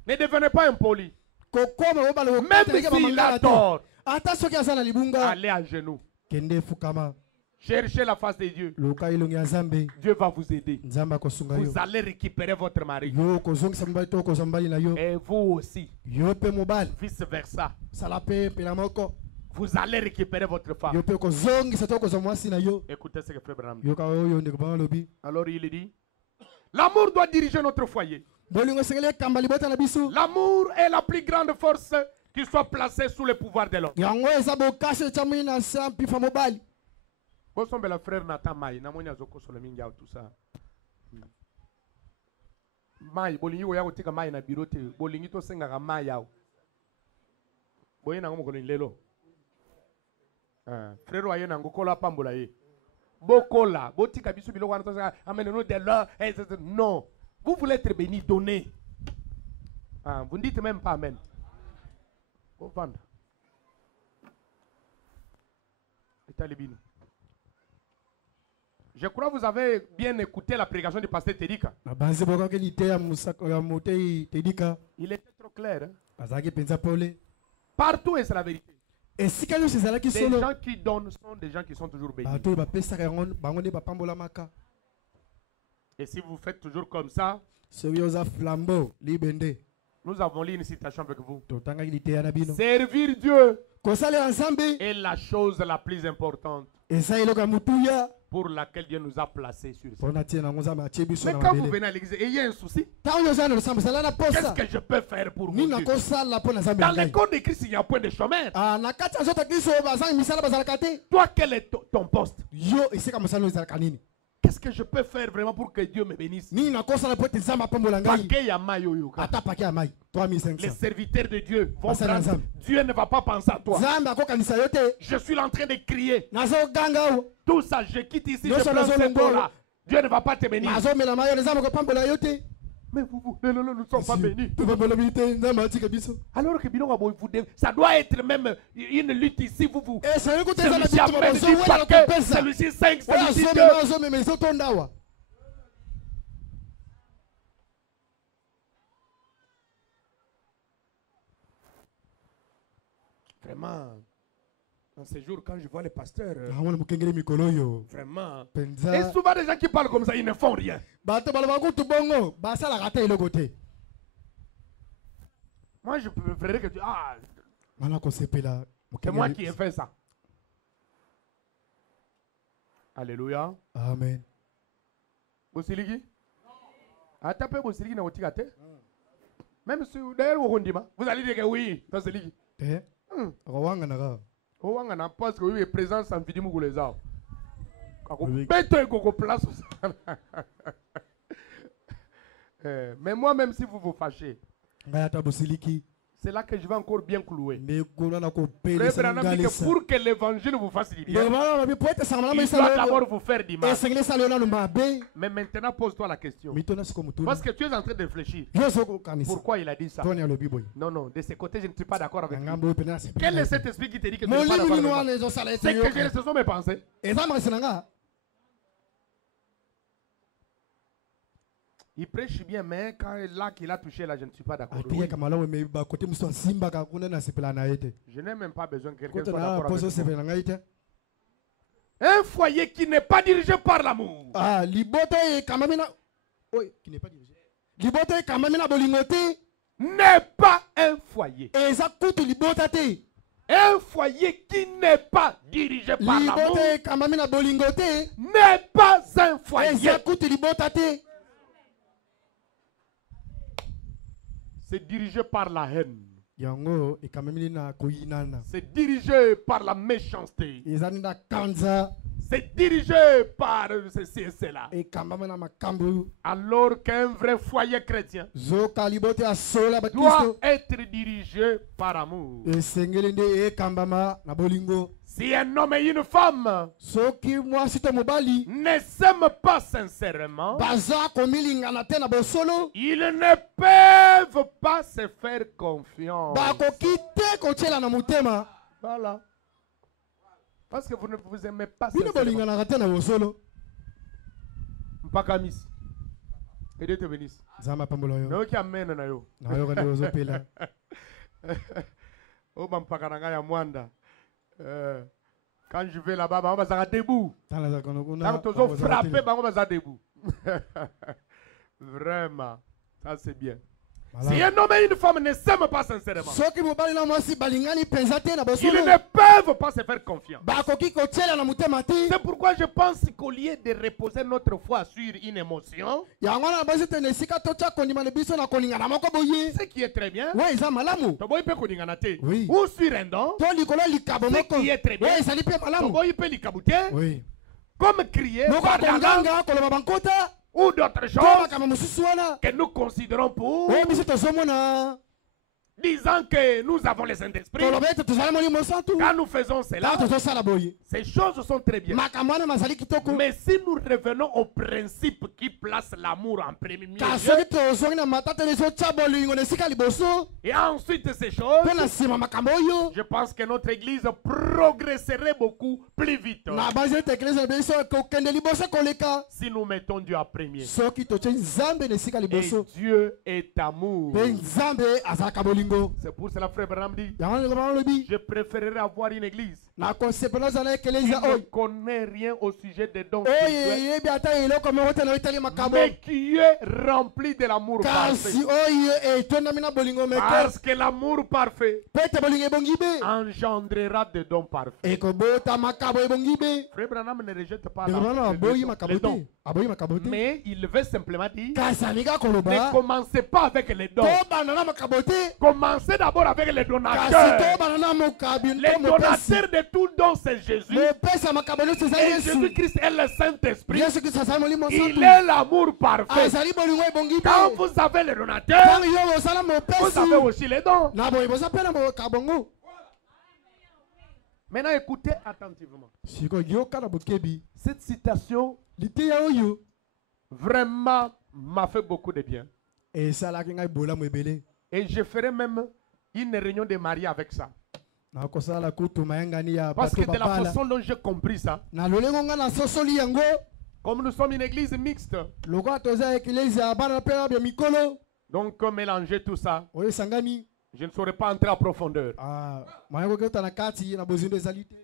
Ne devenez pas impoli. Kokoma obala Même s'il a tort, ata soki aza na libunga. allez à genoux. Kende fukama. Cherchez la face de Dieu. Luka ilongi ya Nzambe. Dieu va vous aider. Nzambe akosunga yo. Vous allez récupérer votre mari. Yo kozongisa mobali to kozwa mobali na yo. Et vous aussi. Yo pe mobali. Vice versa. Sala pe pela moko. Vous allez récupérer votre femme. Yo pe kozongisa to kozwa mwasi na yo. Écoutez ce que Frère Branham dit. Yo ka oyo ndeko ba lobi. Alors il dit, l'amour doit diriger notre foyer. Bolingo sengele kamba libota na biso. L'amour est la plus grande force qui soit placée sous le pouvoir de l'homme. Yango eza bokashe chamui na sa pifa mobali. Bosombe la frère Nathan Mai, na moni azoko sur le mingi tout ça. Mai, bolingi oya kotika mai na bureau te, bolingi to senga ka mai yao. Boye na ngomoko lelo. Frère oye na ngokola pambola ye. Bokola, botika biso biloko wana to senga amene no de là, non. Vous voulez être béni, donnez. Vous ne dites même pas amen. Au vendre. Je crois que vous avez bien écouté la prédication du pasteur Tedika. Il était trop clair. Hein? Partout, et c'est la vérité. Les gens qui donnent sont des gens qui sont toujours bénis. Et si vous faites toujours comme ça, nous avons lu une citation avec vous. Servir Dieu est la chose la plus importante pour laquelle Dieu nous a placés sur cette terre. Mais quand vous venez à l'église, ayez un souci. Qu'est-ce que je peux faire pour vous? Dans le corps de Christ, il n'y a point de chômeur. Toi, quel est ton poste? Qu'est-ce que je peux faire vraiment pour que Dieu me bénisse? Les serviteurs de Dieu vont prendre. Dieu ne va pas penser à toi. Je suis en train de crier. Tout ça, je quitte ici, je prends ce corps-là. Dieu ne va pas te bénir. Mais vous, nous ne sommes pas bénis. Alors que ça doit être même une lutte ici, vous. Celui-ci amène 10 paquets, celui-ci 5, celui-ci 2. Vraiment, dans ces jours, quand je vois les pasteurs, vraiment, et souvent des gens qui parlent comme ça, ils ne font rien. Moi, je préférerais que tu... Ah, c'est moi qui ai fait ça. Alléluia. Amen. Bosiligi? Ah, tapez Bosiligi na otigate? Même si d'ailleurs vous allez dire que oui, Bosiligi. Oh, on a parce que oui, présence en vidéo pour les arbres. Mais moi, même si vous vous fâchez, C'est là que je vais encore bien clouer. Mais Frère Branham dit que pour que l'évangile vous fasse du bien, il doit d'abord vous faire du mal. Mais maintenant, pose-toi la question. Parce que tu es en train de réfléchir. Pourquoi il a dit ça? Non, non, de ce côté, je ne suis pas d'accord avec lui. Quel est cet esprit qui te dit que tu n'es pas d'accord avec moi? C'est que ce sont mes pensées. Il prêche bien, mais quand là qu'il a touché, là, je ne suis pas d'accord. Oui. Je n'ai même pas besoin que quelqu'un soit d'accord avec moi. Un foyer qui n'est pas dirigé par l'amour. Ah, qui n'est pas dirigé. N'est pas un foyer. Un foyer qui n'est pas dirigé par l'amour n'est pas un foyer. C'est dirigé par la haine. C'est dirigé par la méchanceté. C'est dirigé par ceci et cela. Alors qu'un vrai foyer chrétien doit être dirigé par amour. Si un homme et une femme ne s'aiment pas sincèrement, ils ne peuvent pas se faire confiance. Voilà. Parce que vous ne vous aimez pas sincèrement. Mpakamis. Que Dieu te bénisse. Donc, amen. Quand je vais là-bas, on va debout. Quand tu as frappé, on va debout. Vraiment, ça c'est bien. Si un homme et une femme ne s'aiment pas sincèrement, ils ne peuvent pas se faire confiance. C'est pourquoi je pense qu'au lieu de reposer notre foi sur une émotion, ce qui est très bien, ou sur un don, ce qui est très bien, comme crier, ou d'autres choses que nous considérons pour, disant que nous avons les Saint-Esprit. Quand nous faisons cela, ces choses sont très bien. Mais si nous revenons au principe qui place l'amour en premier lieu, et ensuite ces choses, je pense que notre église progresserait beaucoup plus vite si nous mettons Dieu en premier. Et Dieu est amour. C'est pour cela, frère Branham dit, je préférerais avoir une église qui ne connaît rien au sujet des dons spirituels, mais qui est rempli de l'amour parfait. Parce que l'amour parfait engendrera des dons parfaits. Frère Branham ne rejette pas les dons. Mais il veut simplement dire, ne commencez pas avec les dons. Commencez d'abord avec les donateurs. Les donateurs de tout don, c'est Jésus. Et Jésus-Christ est le Saint-Esprit. Il est l'amour parfait. Quand vous avez les donateurs, vous avez aussi les dons. Maintenant, écoutez attentivement. Cette citation vraiment m'a fait beaucoup de bien. Et je ferai même une réunion de mariés avec ça. Parce que de la façon dont j'ai compris ça, comme nous sommes une église mixte, donc mélanger tout ça, je ne saurais pas entrer en profondeur.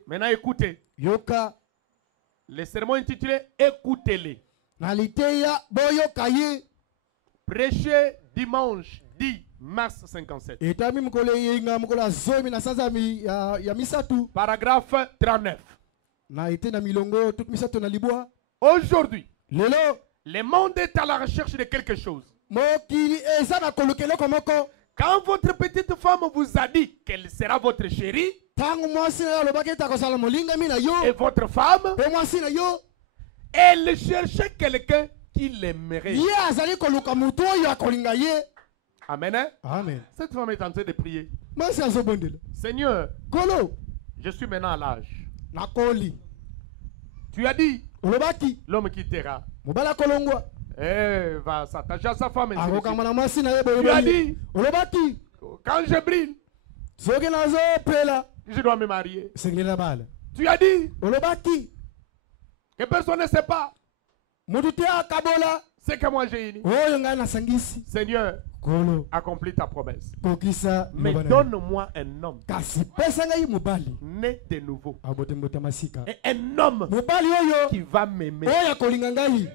Maintenant écoutez, le sermon intitulé Écoutez-les. Prêcher dimanche 10 mars 57. Paragraphe 39. Aujourd'hui, le monde est à la recherche de quelque chose. Quand votre petite femme vous a dit qu'elle sera votre chérie, et votre femme, elle cherchait quelqu'un qui l'aimerait. Amen. Hein? Amen. Cette femme est en train de prier. Masi azobondela. Seigneur, Kolo je suis maintenant à l'âge. nakoli. Tu as dit, Olobaki l'homme quittera. mobala kolongwa. Va s'attacher à sa femme. ainsi de suite. Akokama na mwasi na ye boye Tu as boye. dit, Olobaki quand je brille, soki nazopela je dois me marier. sengelela bala. Tu as dit Olobaki que personne ne sait pas mutu te akabola ce que moi j'ai uni. oyo ngai nasangisi. Seigneur, Kolo accomplis ta promesse. kokisa Mais liloba na yo. donne-moi un homme kasi pesa ngai mobali né de nouveau. abotembote masika. Et un homme Mobali oyo qui va m'aimer. oyo akolinga ngai.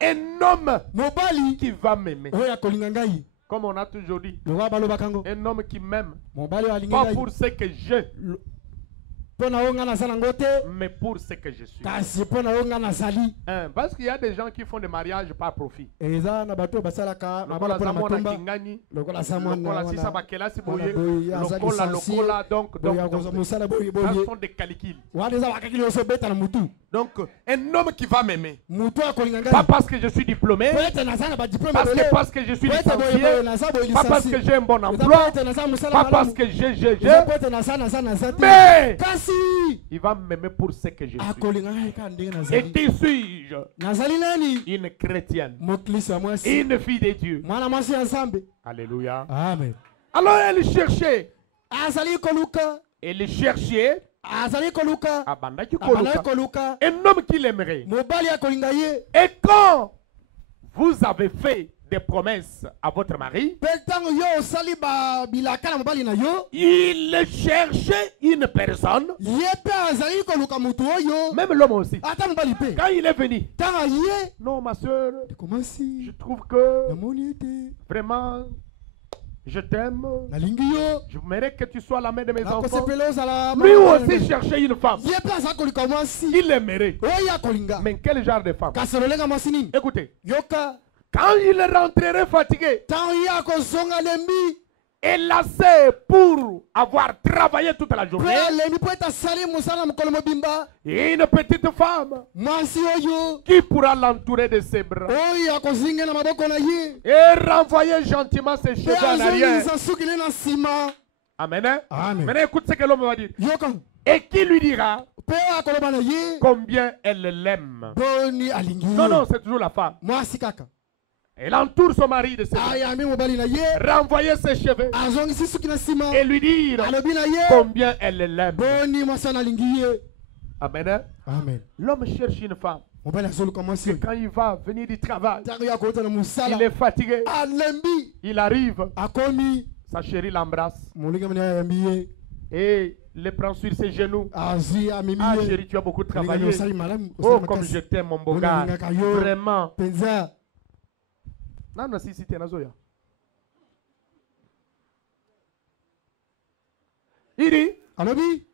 Un homme Mobali qui va m'aimer. oyo akolinga ngai. Comme on a toujours dit. Lokola balobaka ngo Un homme qui m'aime. mobali oyo alingi Pas ngai. pour ce que j'ai, Mpo na oyo ngai naza nango te mais pour ce que je suis. kasi mpo na oyo ngai nazali. Parce qu'il y a des gens qui font des mariages par profit. eza na bato oyo basalaka Lokola mabala mpo na Zamona matumba Kingani, lokola sa lokola mwana Sisa Bakelasi mwana Boye, boye, azali lokola licencié, lokola donc boye akozwa mosala boye ça boye sont des calculs. wana eza bakaki nyonso obeta na mutu. Donc un homme qui va m'aimer, Mutu akolinga pas ngai parce que je suis diplômé, po ete naza na badiplome parce que je suis po ete boye boye licencié, naza boye pas parce que licencié j'ai un bon eza po emploi, ete naza mosala pas parce malamu que j'ai, eza po ete naza te mais kasi il va m'aimer pour ce que je suis. akolinga ngai ka ndenge Et nazali. qui suis-je? Nazali nani? Une chrétienne, Mokristo ya mwasi une fille de Dieu. mwana mwasi ya nzambe. Alléluia. Amen. Alors elle cherchait, Azali koluka azali koluka abandaki abandaki koluka, koluka un homme qui l'aimerait. mobali akolinga ye. Et quand vous avez fait des promesses à votre mari, Mpe ntango yo osali bilaka na mobali na yo il cherchait une personne, ye mpe azali koluka mutu oyo même l'homme aussi. ata mobali mpe Quand il est venu, ntango ye non ma soeur, je ekomasi trouve que namoni ete vraiment, je t'aime. nalingi yo Je voudrais que tu sois la mère de mes enfants. nakosepela ozala Lui aussi cherchait une femme. ye mpe azali kolika mwasi Il aimerait. oyo akolinga Mais quel genre de femme? kasi lolenga mwasi nini Écoutez, yoka quand il rentrerait fatigué ntango ye akozonga lembi et lassé pour avoir travaillé toute la mpe journée, alembi mpo ete asali mosala na mokolo mobimba une petite femme mwasi oyo qui pourra l'entourer de ses bras oyo akozinga na maboko na ye et renvoyer gentiment ses mpe cheveux en arrière. azongisa suki ne na nsima. Amen. Hein? Amen. Maintenant, écoute ce que l'homme va dire. yoka Et qui lui dira mpe akoloba na ye combien elle l'aime. boni alingi ye. Non, non, c'est toujours la femme. mwasi kaka Elle entoure son mari de ses bras. ayambi mobali na ye Renvoyer ses cheveux azongisi suki na nsima et lui dire alobi na ye combien elle l'aime. boni mwasi wana alingi ye. Amen. Hein? Amen. L'homme cherche une femme. mobali azoluka mwasi Quand il va venir du travail, ntango ye akouta na il mosala est fatigué. alembi Il arrive, akomi sa chérie l'embrasse molinga mene ayambi ye et le prend sur ses genoux. azwi amemi Ah ye chérie, tu as beaucoup Molinga travaillé. mene osali malamu Oh, osali comme makasi. je t'aime, mon beau Molinga gars. alingaka yo Vraiment. mpenza. Non, non, si, t'es nazoya. Il dit, alobi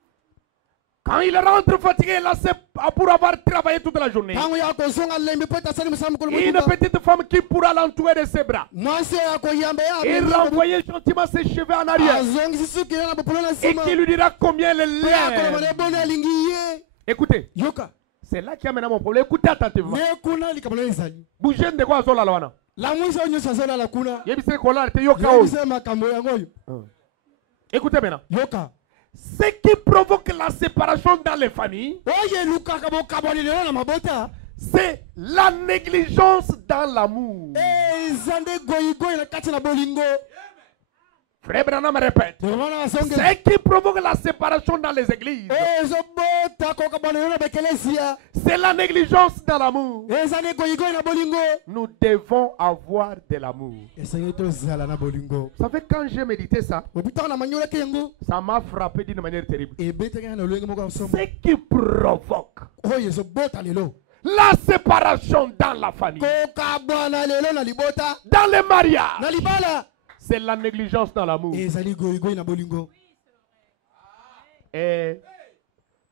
quand il rentre fatigué, là, c'est pour avoir travaillé toute la journée. ntango ye akozonga lembi mpo ete asali mosala mokolo Une mobimba petite femme qui pourra l'entourer de ses bras mwasi oyo akoyamba ye et amemi renvoyer gentiment ses cheveux en arrière azongisi suki ne na bopolo na et nsima qui lui dira combien elle mpe akoloba l'aime. ne boni alingi ye. Écoutez, yoka c'est là qu'il y a maintenant mon problème. Écoutez attentivement. ne kuna likambo na ezali Bougez de quoi azola lawana. lamwisi oyo nyonso azolala kuna Yebise kola te yoka oyo. yebisa makambo yango oyo Écoutez maintenant. yoka Ce qui provoque la séparation dans les familles, oyo elukaka bokabwani lelo na mabota c'est la négligence dans l'amour. eza nde goyigoyi na kati na bolingo. Frère Branham répète. tomona basongela Ce qui provoque la séparation dans les églises, ezobota kokabwani lelo na bekelesia c'est la négligence dans l'amour. eza nde goyigoyi na bolingo. Nous devons avoir de l'amour. esengeli tozala na bolingo. Vous savez, quand j'ai médité ça, obitaka na manyolaki yango ça m'a frappé d'une manière terrible. ebetaki na lolenge moko ya Ce somo qui provoque oyo ezobota lelo la séparation dans la famille, kokabwana lelo na libota dans les mariages, na libala c'est la négligence dans l'amour. ezali goyigoyi na bolingo. Et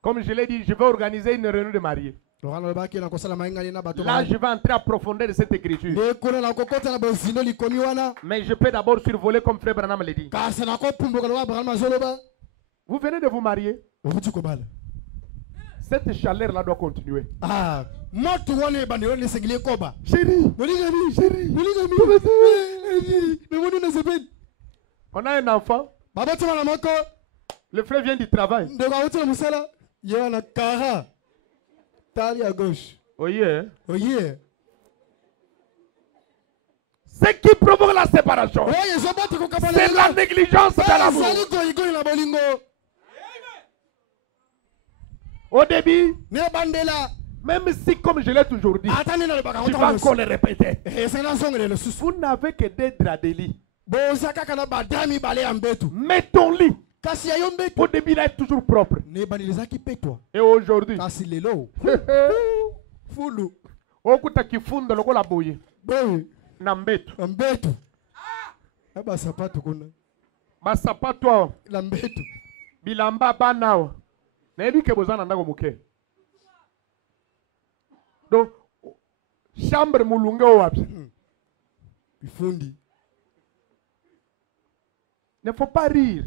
comme je l'ai dit, je vais organiser une réunion de mariés. lokana lobaki na kosala mayingani na bato Là, je vais entrer à profondeur de cette écriture. nde kuna na kokota na bozindo likomi wana Mais je peux d'abord survoler comme Frère Branham l'a dit. kasi nakopumbuka loka abrahama azoloba Vous venez de vous marier. okuti kobala Cette chaleur-là doit continuer. moto wana ebandelo nesengeli ekoba Chérie, molingami chérie, molingami On a un enfant. Le frère vient du travail. Il y a un cara. Tali à gauche. Oh yeah. Oh yeah. Ce qui provoque la séparation, c'est la négligence de l'amour. Au début, même si, comme je l'ai toujours dit, je vais encore le répéter. Vous n'avez que des draps de lit. Mais ton lit, au début, il est toujours propre. Et aujourd'hui, okuta kifundo lokola boye. Nambetu. Basapato awa. Bilamba banawa. Nayebi ke bozana ndako moke. Donc, chambre mulunga wapi. Bifundi. Ne faut pas rire.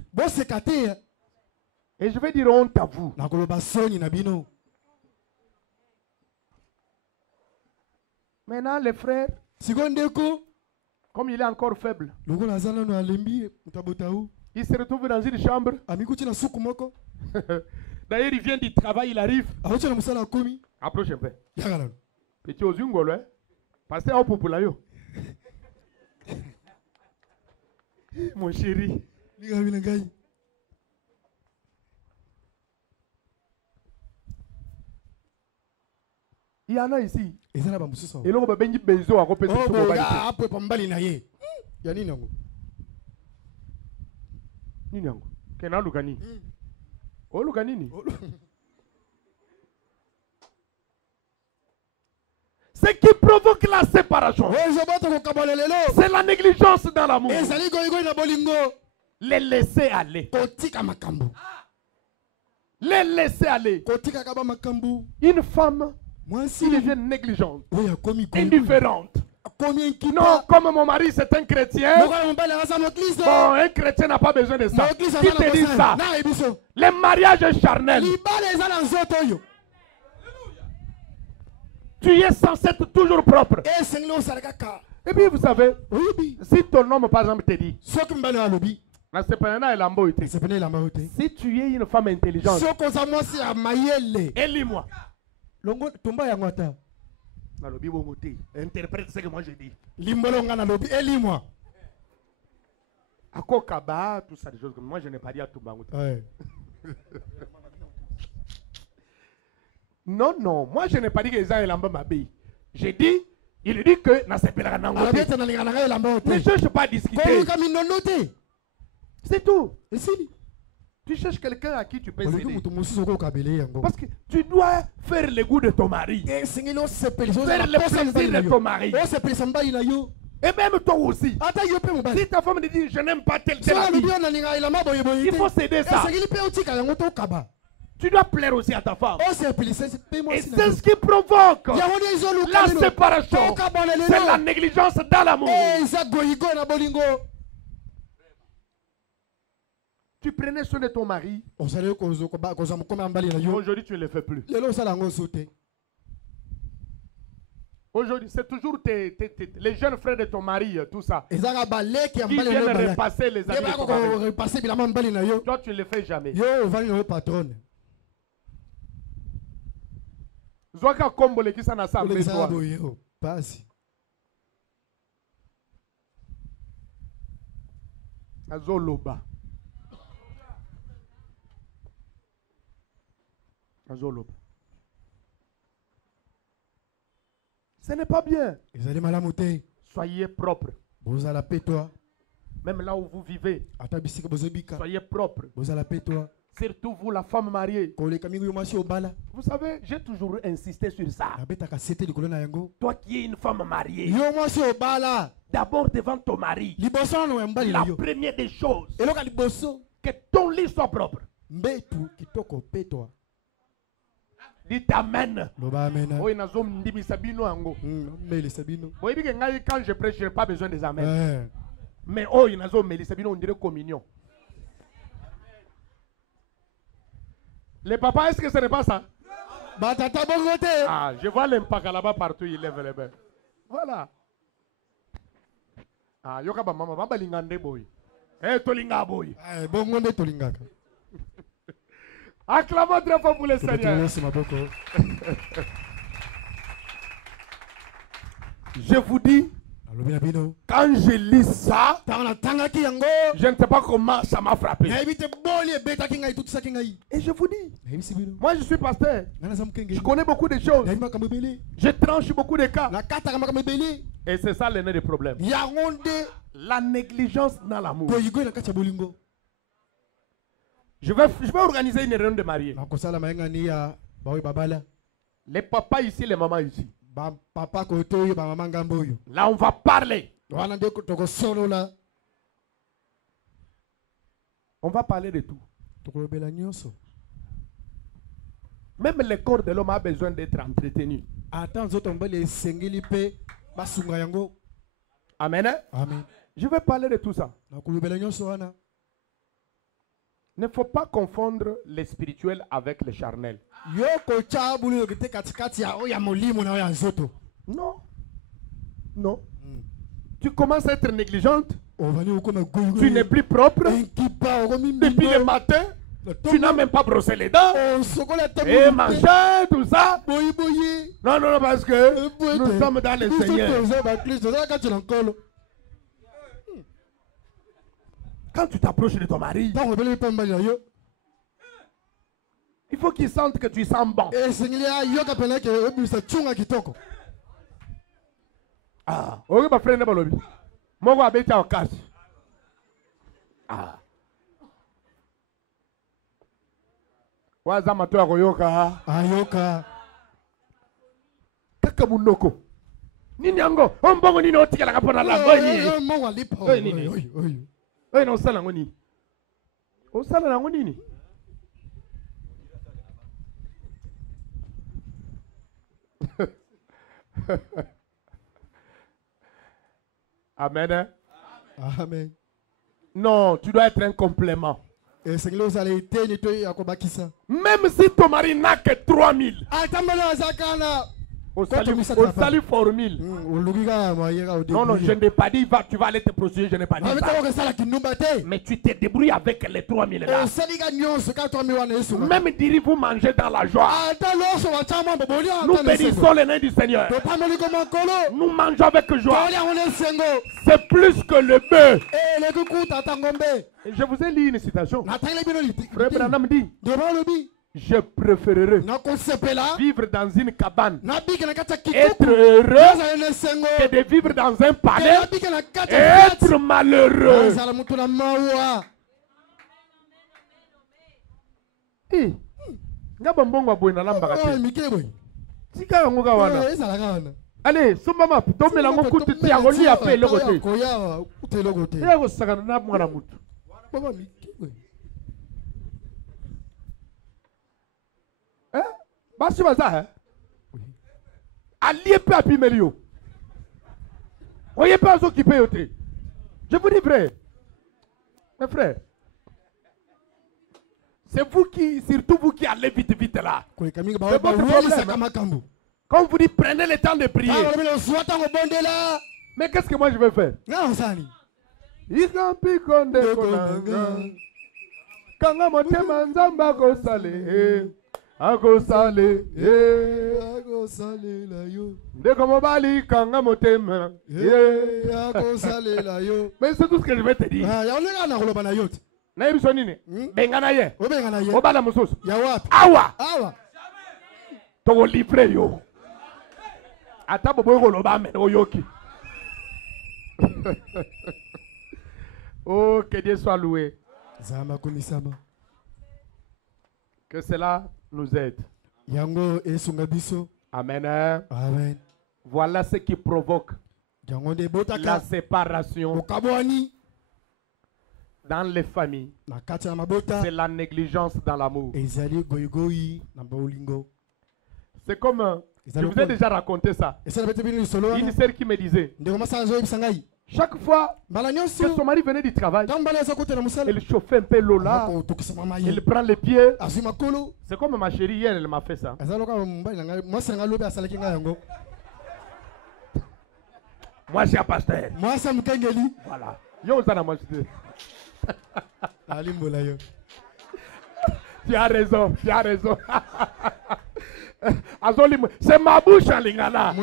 Et je vais dire honte à vous. Maintenant, les frères, comme il est encore faible, il se retrouve dans une chambre. D'ailleurs, il vient du travail, il arrive. Approche un peu. Petit Ozungolo, hein? Pasteur au populayo. Mon chéri. Il y en a ici. Et là, on va bénir Benzo à repéter sur le bal. Ninyango. Kena Lugani. Oh Luganini. Ce qui provoque la séparation, c'est la négligence dans l'amour. Les laisser aller. Les laisser aller. Une femme qui devient négligente, indifférente. Non, comme mon mari c'est un chrétien. Bon, un chrétien n'a pas besoin de ça. Qui te dit ça? Les mariages charnels. Tu es censé être toujours propre. Et puis vous savez, si ton homme par exemple te dit, si tu es une femme intelligente, élis-moi. Interprète ce que moi je dis. Élis-moi. À Kokaba, tout ça, des choses comme moi je n'ai pas dit à Tumbangu. Non, non, moi je n'ai pas dit que les gens sont m'habillent. J'ai dit, il dit que na sepela na ngote. Ne cherche pas à discuter. C'est tout. Tu cherches quelqu'un à qui tu peux aider. Parce que tu dois faire le goût de ton mari. Faire le plaisir de ton mari. Et même toi aussi. Si ta femme te dit je n'aime pas tel ami, il faut céder ça. Tu dois plaire aussi à ta femme. Et c'est ce qui provoque la séparation. C'est la négligence dans l'amour. Tu prenais soin de ton mari. Aujourd'hui, tu ne le fais plus. Aujourd'hui, c'est toujours les jeunes frères de ton mari, tout ça. Qui viennent repasser les amis de ton mari. Toi, tu ne le fais jamais. Zoaka kombole qui s'en a ça. Azoloba. Azoloba. Ce n'est pas bien. Soyez propre. Même là où vous vivez. Soyez propre. Surtout vous, la femme mariée. Vous savez, j'ai toujours insisté sur ça. Toi qui es une femme mariée, d'abord devant ton mari, la première des choses, que ton lit soit propre. Dites amen. Oui, quand je prêche, je n'ai pas besoin des amen. Mais oh, on dirait communion. Les papas, est-ce que ce n'est pas ça? Ah, je vois l'impact là-bas partout, il lève les mains. Voilà. Ah, yoka ba mama ba lingande boy. Eh, tolinga boy. Bon, on est tolingaka. Acclamons très fort pour le Seigneur. Je vous dis, quand je lis ça, je ne sais pas comment ça m'a frappé. Et je vous dis, moi je suis pasteur. Je connais beaucoup de choses. Je tranche beaucoup de cas. Et c'est ça l'un des problèmes. La négligence dans l'amour. Je vais organiser une réunion de mariés. Les papas ici, les mamans ici. Là, on va parler. On va parler de tout. Même le corps de l'homme a besoin d'être entretenu. Amen. Amen. Je vais parler de tout ça. Il ne faut pas confondre le spirituel avec le charnel. Non. Non. Tu commences à être négligente. Tu n'es plus propre. Depuis le matin, tu n'as même pas brossé les dents. Et manger, tout ça. Non, non, non, parce que nous sommes dans le Seigneur. Quand tu t'approches de ton mari, il faut qu'il sente que tu sens bon. Ah, oui, ma frère, moi, je vais en casse. Ah. Wazama to akoyoka. Ayoka. Kaka munoko. Nini yango? Ombongo nini otikala kapona la ngoni. Mo walipa. Oy no sala ngoni. O sala na ngoni ni. Amen. Amen. Non, tu dois être un complément. Même si ton mari n'a que 3000. Au salut for 1000. Non, non, je n'ai pas dit tu vas aller te prostituer, je n'ai pas dit ça. Mais tu te débrouilles avec les 3000 là. Même dire vous mangez dans la joie. Nous bénissons le nom du Seigneur. Nous mangeons avec joie. C'est plus que le bœuf. Je vous ai lu une citation. Frère Branham dit, je préférerais vivre dans une cabane, être heureux, que de vivre dans un palais et être malheureux. Allez, somama tombe la ngoko tuti ya goli ape le côté. Ya go sakana na mwana mutu. Basi baza allié peu api melio. Oyez pas s'occuper yote. Je vous dis frère. Mes frères. C'est vous qui, surtout vous qui allez vite vite là. C'est votre problème. Quand vous dites prenez le temps de prier. Mais qu'est-ce que moi je vais faire? Kanga motema nzamba ko sale akosale la yo. Ndeko mobali kanga motema akosale la yo. Mais c'est tout ce que je vais te dire. Na yebiso nini? Bengana ye. Obala mususu. Ya wapi? Awa. To livrer yo. Ata bobo ko loba men oyoki. Oh, que Dieu soit loué. Que cela nous aide. Amen. Amen. Voilà ce qui provoque la séparation dans les familles. C'est la négligence dans l'amour. C'est comme, je vous ai déjà raconté ça. Une sœur qui me disait, chaque fois que son mari venait du travail, elle chauffait un peu l'eau là, elle prend les pieds. C'est comme ma chérie hier, elle m'a fait ça. Moi, je suis un pasteur. Moi, c'est Mukengeli. Voilà. Yo, ça n'a pas Tu as raison, tu as raison. C'est ma bouche en lingala.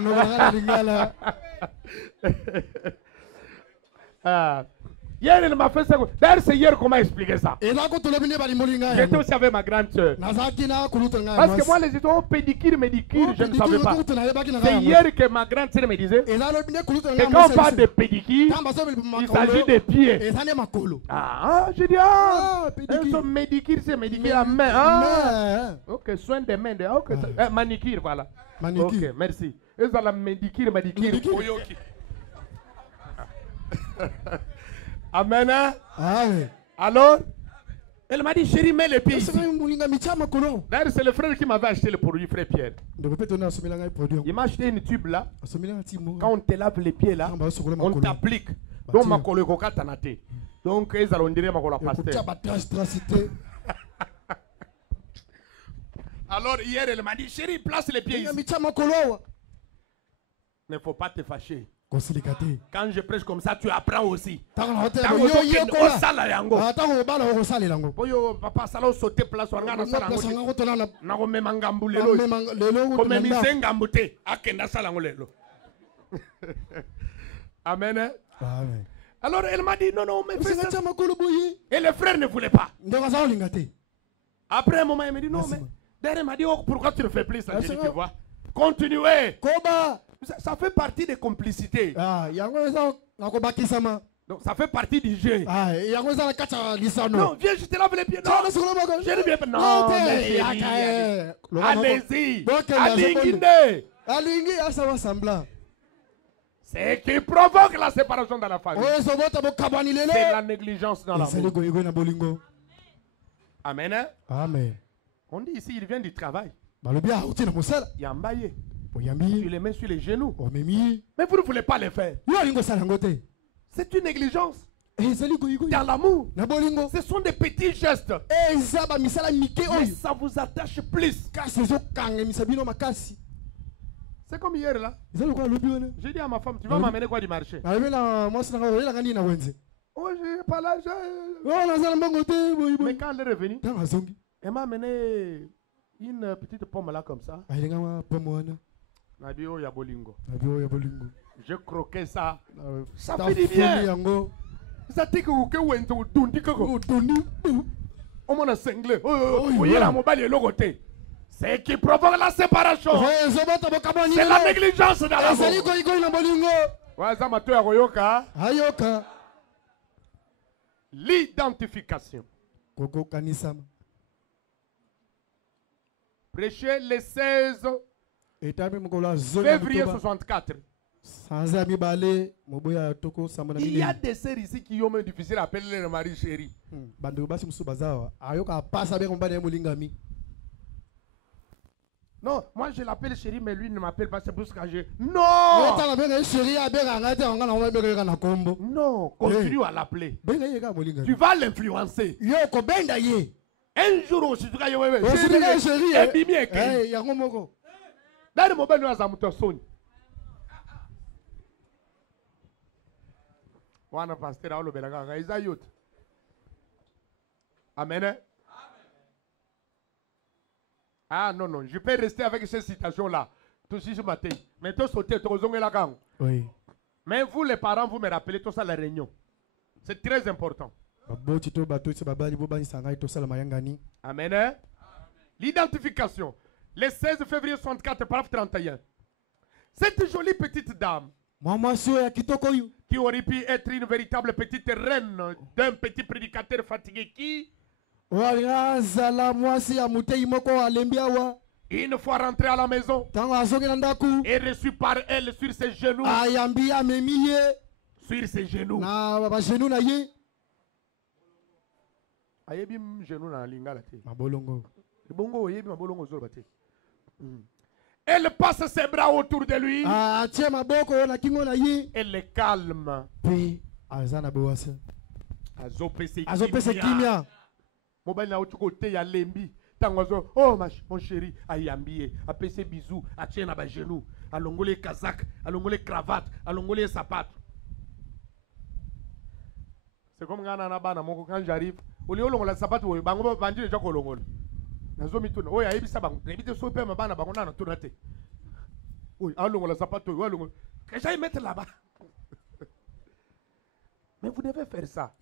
Hier, il m'a fait ça. D'ailleurs, c'est hier qu'on m'a expliqué ça. J'étais aussi avec ma grande soeur. Parce que moi, les études pédicure, médicure, je ne savais pas. C'est hier que ma grande soeur me disait que quand on parle de pédicure, il s'agit des pieds. Ah, j'ai dit, médicure, c'est médicure à main. Ah, ok, soin des mains. Ok, manicure, voilà. Ok, merci. Et ça, la médicure. Amen. Amen. Alors, elle m'a dit, chérie, mets les pieds ici. D'ailleurs, c'est le frère qui m'avait acheté le produit, frère Pierre. Il m'a acheté une tube là. Quand on te lave les pieds là, on t'applique. Donc, ma collègue tanate. Donc, ils allont dire ma collègue pasteur. Alors, hier, elle m'a dit, chérie, place les pieds ici. Ne faut pas te fâcher. Quand je prêche comme ça, tu apprends aussi. Papa, ça l'a sauté place. Amen. Alors elle m'a dit non, mais fais ça. Et le frère ne voulait pas. Après un moment, il m'a dit non, mais derrière, il m'a dit pourquoi tu ne fais plus ça? Je dis, tu vois. Continuez. Ça fait partie des complicités. Donc ça fait partie du jeu. Non, viens, je te lave les pieds. Non, je ne viens pas. Non, allez-y. C'est qui provoque la séparation dans la famille. C'est la négligence dans l'amour. Amen. Amen. On dit ici, il vient du travail. Il y a Mbaye. Tu les mets sur les genoux. Mais vous ne voulez pas les faire. C'est une négligence. Dans l'amour, ce sont des petits gestes. Mais ça vous attache plus. C'est comme hier là. J'ai dit à ma femme, tu vas m'amener quoi du marché? Oh, je pas là. Mais quand elle est revenue, elle m'a amené une petite pomme là comme ça. Nabio Yabolingo. Je croquais ça. Ça fait du bien. Ça dit que vous c'est qui provoque la séparation. C'est la négligence dans l'amour. L'identification. Prêcher le 16 février 64. Il y a des sœurs ici qui ont même difficile à appeler le mari chéri. Non, moi je l'appelle chéri, mais lui ne m'appelle pas. C'est pour ce que je... Non! Non, continue à l'appeler. Tu vas l'influencer. Un jour aussi, tu vas y avoir chéri. Dans le moment où nous avons son. Wana pasteur alo belaga Isaïot. Amen. Ah non, non, je peux rester avec cette citation-là. Tout ce matin. Mais tout sauter, tout la gang. Oui. Mais vous, les parents, vous me rappelez tout ça à la réunion. C'est très important. Amen. L'identification. Le 16 février 64, paragraphe 31. Cette jolie petite dame qui aurait pu être une véritable petite reine d'un petit prédicateur fatigué qui, une fois rentré à la maison, est reçu par elle sur ses genoux. Sur ses genoux. Elle passe ses bras autour de lui. Elle le calme. Oh mon chéri, ayambie, apese bisous, à tien à genoux. alongoli kazak, alongoli cravate, alongoli sapato. C'est comme quand j'arrive, au lieu de la sapato, je vais déjà kolongol. Nazo mituna, oya ebi sabang, ebi te sope ma bana bango na tuna te. Oui, allons la sapato, allons. Que j'aille mettre là-bas. Mais vous devez faire ça.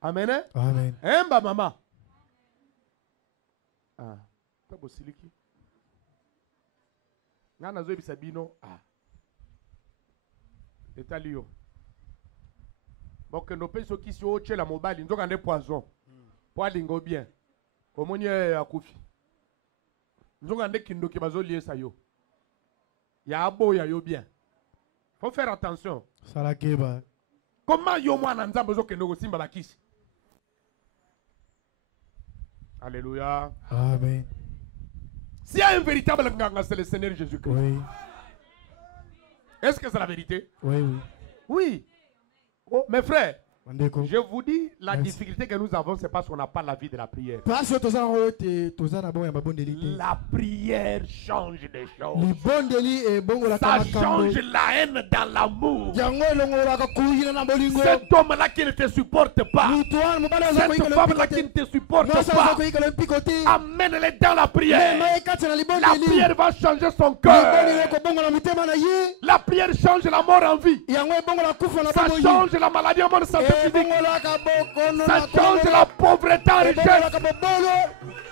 Amen. Hein? Amen. Emba maman. Ah, pas bosiliki. Ngana zo bisabino. Ah. Etalio. Bon que nos pesos qui sont chez la mobile, ils ont des poisons. Poilingo bien. Comment y a akufi. Ils ont des kindo qui bazo lié ça yo. Ya abo ya yo bien. Faut faire attention. Salakeba. Comment yo moi nanza bezo que nous simba la kishi. Alléluia. Amen. S'il y a un véritable nganga, c'est le Seigneur Jésus-Christ. Oui. Est-ce que c'est la vérité? Oui, oui. Oui. Oh, mes frères, Mandeko. je vous dis, la Merci. difficulté que nous avons, c'est parce qu'on n'a pas la vie de la prière. Parce que La prière change des choses. le bon délit est bon la Ça kamakambo. change la haine dans l'amour. Yango elongola ka kuyina na bolingo. Cet homme-là qui ne te supporte pas, Mutuan mobala za cette femme-là qui ne te supporte Moi ça pas, za koyika le pikote. amène-les dans la prière. Mais kati na libon La délit. prière va changer son Le bon cœur. délit ko bongo na mutema na ye. La prière change la mort en vie. Yango bongo la kufa na Ça bolingo. change la maladie en bonne santé E physique. bongo la ka boko no Ça na change la pauvreté en bongo la richesse. ka bobolo.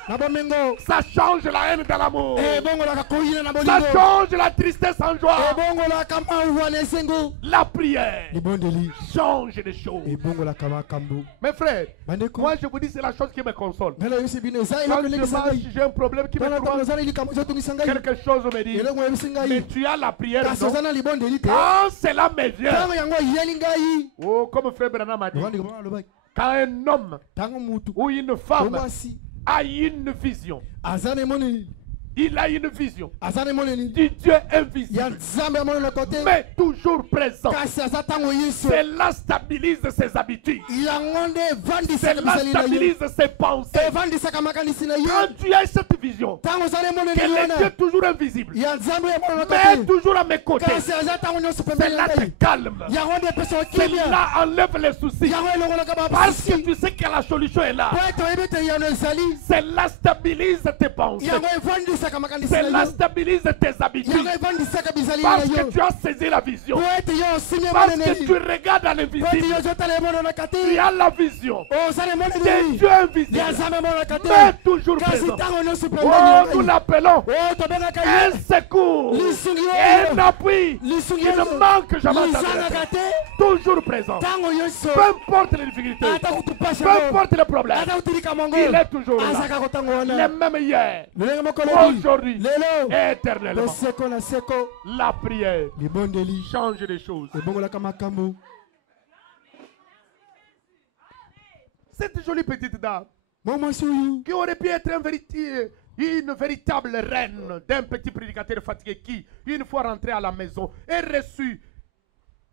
Na bomengo. Ça change la haine dans l'amour. E bongo la ka kuyina na Ça bolingo. change la tristesse en E joie. bongo la ka mawa na sengo. La prière Le bon délit. change des choses. E bongo la kamakambo. Mes frères, Mandeko. moi je vous dis, c'est la chose qui me console. Ngala yosi bino za ilo Quand ke je le marche, sangai. j'ai un problème qui me Tana trouve. tana za ili kamuzo tungisangai. Quelque chose me dit, Ele ngwe mais bisingai. tu as la prière, Kaso non? zana li bon délit. Quand cela me vient, Tango yango yeli ngai. oh, comme frère Branham a dit, Ngandi ko lo bai. quand un homme Tango mutu. ou une femme Omasi. a une vision, Azane moni. il a une vision Azane moni. du Dieu invisible, Ya nzambe moni le côté. mais toujours présent. Kasi azatango yeso. Cela stabilise ses habitudes. Yangonde vandi sa Cela bisali na ye. stabilise ses pensées. E vandi sa kamakani na ye. Quand tu as cette vision, Tango zane moni que le Dieu liona. est toujours invisible, Ya nzambe moni le mais côté. toujours à mes côtés, Kasi azatango nyoso pembeni cela na te ye. calme. Yangonde peso kimia. Cela enlève les soucis. Yango elongola ka Parce que babasi. tu sais que la solution est là. Poeto ebete yano ezali. Cela stabilise tes pensées. Yango evandi sa kamakani na Cela ye. stabilise tes habitudes. Yango evandi sa kabizali na Parce yo. que tu as saisi la vision. Poete yo simia Parce mone que neli. tu regardes à Poete l'invisible. yo jotale mono na Tu kati. as la vision O sale mone de neli. Dieu Ya invisible, nzambe mono na kati. mais toujours Kasi présent. tango nyoso Oh, pembeni nous na ye. l'appelons O tobengaka un ye. secours, Lisungi un yo. appui Lisungi qui yo. ne manque jamais à ta Lisanga vie. kate. Toujours présent. Tango yonso. Peu importe les difficultés, Ata kutupasha peu ngo. importe les problèmes, Ata kutirika mongo. il est toujours là. Azaka ko tango Les wana. mêmes hier, Lelenge mokolo. aujourd'hui, Lelo. éternellement. Toseko na seko. La prière Libondeli. change les choses. Ebongola ka makambo. Cette jolie petite dame Moi mwasi oyo. qui aurait pu être une véritable reine d'un petit prédicateur fatigué qui, une fois rentré à la maison, est reçu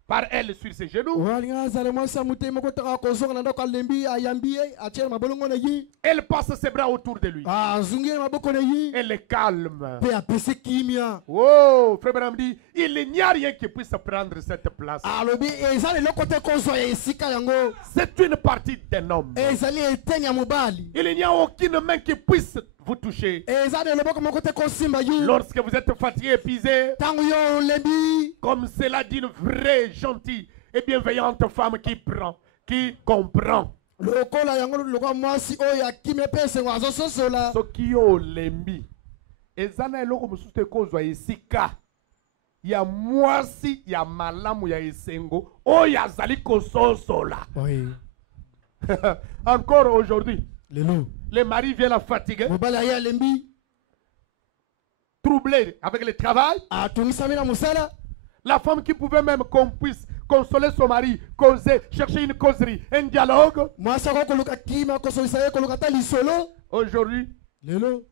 par elle sur ses genoux. Walinga azale mwasi amutema kotaka kozonga na ndako alembi ayambi ye atiela mabolongo na ye. Elle passe ses bras autour de lui. Azungi na maboko na ye. Elle est calme. Pe apese kimia. Oh, frère Branham dit, il n'y a rien qui puisse prendre cette place. Alobi ezali eloko te kozwa esika yango. C'est une partie d'un homme. Ezali eteni ya mobali. Il n'y a aucune main qui puisse vous toucher. Ezali loboko moko te kosimba yo. Lorsque vous êtes fatigué, épuisé, Tango yo lembi. comme cela dit une vraie, gentille et bienveillante femme qui prend, qui comprend. Lokola yango lokwa mwasi oyo akimia pe esengo azososola. Soki yo lembi ezana eloko mosusu te kozwa esika ya mwasi ya malamu ya esengo oyo azali kososola. Oui. Encore aujourd'hui, Lelo. le mari vient la fatiguer, Mobali aye alembi. troublé avec le travail. Atungisami na musala. La femme qui pouvait même qu'on puisse consoler son mari, causer, chercher une causerie, un dialogue. Mwasi akokoluka kima kosolisa ye koluka ta lisolo. Aujourd'hui, Lelo.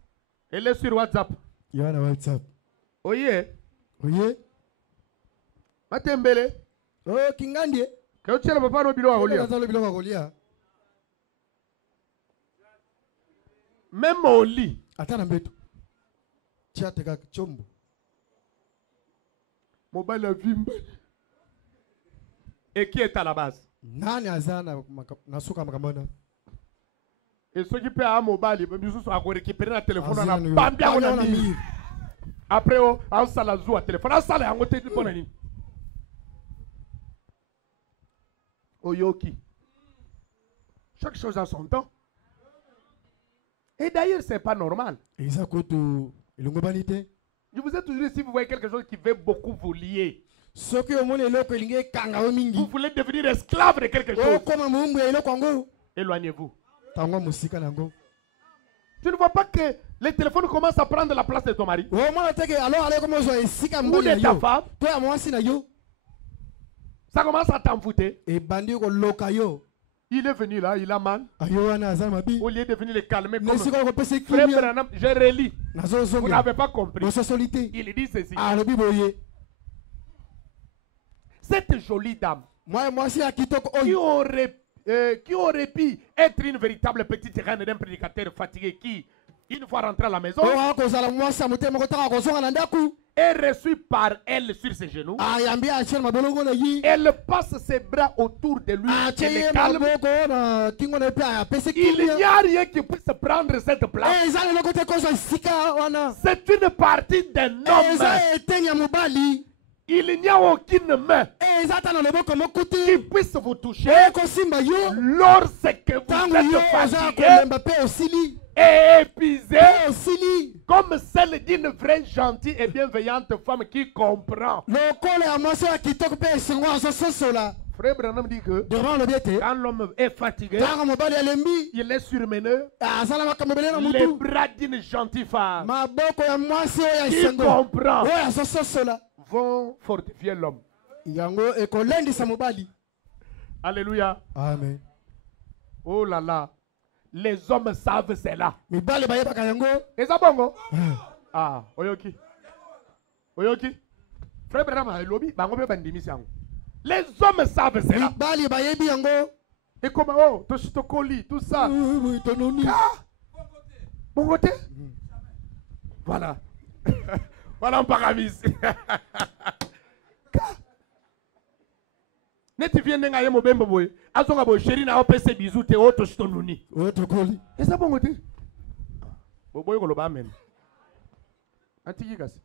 elle est sur WhatsApp. Yo na WhatsApp. Oye, Oye. matembele, Oh kingandie. que tu ne papa no bilo Olia. aolia. Nazalo biloko kolia. Même au lit, Ata na mbeto. Tia teka chombo. Mobile a vu. Et qui est à la base? Et ceux qui paient à mobile, ils sont récupérer le téléphone. Après, on s'en a joué à téléphone. On s'en a un téléphone. Oyoki. Chaque chose a son temps. Et d'ailleurs, ce n'est pas normal. Je vous ai toujours dit, si vous voyez quelque chose qui veut beaucoup vous lier, vous voulez devenir esclave de quelque chose, éloignez-vous. Tu ne vois pas que les téléphones commencent à prendre la place de ton mari ou de ta femme. Ça commence à t'envoûter. Il est venu là, il a mal. Au lieu de venir le calmer comme Frère Branham, je relis. Vous n'avez pas compris. Il dit ceci. Cette jolie dame qui aurait pu être une véritable petite reine d'un prédicateur fatigué qui, une fois rentré à la maison, est reçue par elle sur ses genoux. Elle passe ses bras autour de lui et le calme. Il n'y a rien qui puisse prendre cette place. C'est une partie d'un homme. Il n'y a aucune main qui puisse vous toucher lorsque vous êtes fatigué et épuisé, comme celle d'une vraie gentille et bienveillante femme qui comprend. Frère Branham dit que quand l'homme est fatigué, il est surmené, les bras d'une gentille femme qui comprend vont fortifier l'homme. Alléluia. Amen. Oh là là. Les hommes savent cela. Et ça bon? Ah, oyoki. Oyoki. Frère Branham, les hommes savent cela. Et comment? Oh, Toshitokoli, tout ça. Bon côté? Voilà. Voilà un paravis. Neti viens n'engayer mon bembo boy. Azonga boy chéri na opese bisou te auto stonuni. Auto koli. Et ça bon côté? Boy ko lo ba men. Antiki kasi.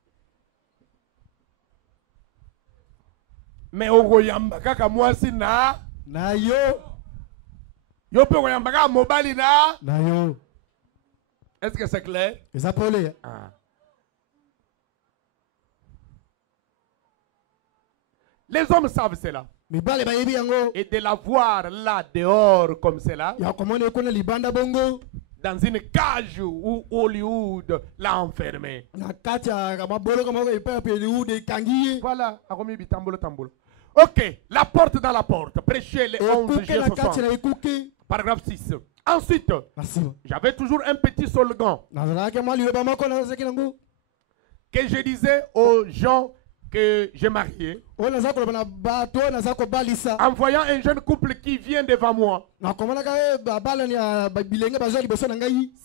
Mais ogo yamba kaka mwasi na yo. Yo pe ko yamba ka mobile na yo. Est-ce que c'est clair? Et ça polé. Ah. Les hommes savent cela. Et de la voir là dehors comme cela, dans une cage où Hollywood l'a enfermé. Voilà. Ok, la porte dans la porte. Prêcher les 11 jours ce soir. Paragraphe 6. Ensuite, j'avais toujours un petit slogan que je disais aux gens que j'ai marié, en voyant un jeune couple qui vient devant moi. Ça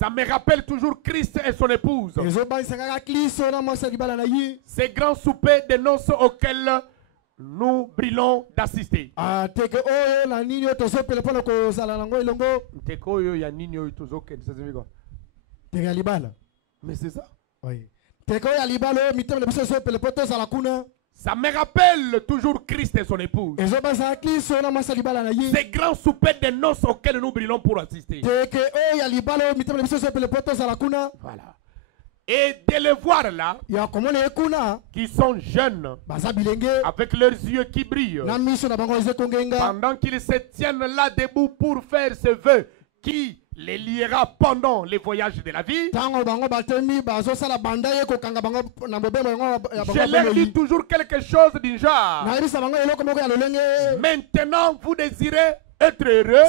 me rappelle toujours Christ et son épouse. Ces grands soupers de noces auxquels nous brûlons d'assister. Mais c'est ça. Oui. Ça me rappelle toujours Christ et son épouse. Ces grands soupers de noces auxquels nous brûlons pour assister. Voilà. Et de les voir là, qui sont jeunes, avec leurs yeux qui brillent, pendant qu'ils se tiennent là debout pour faire ce vœu qui les liera pendant les voyages de la vie. Je leur dis toujours quelque chose du genre. Maintenant, vous désirez être heureux.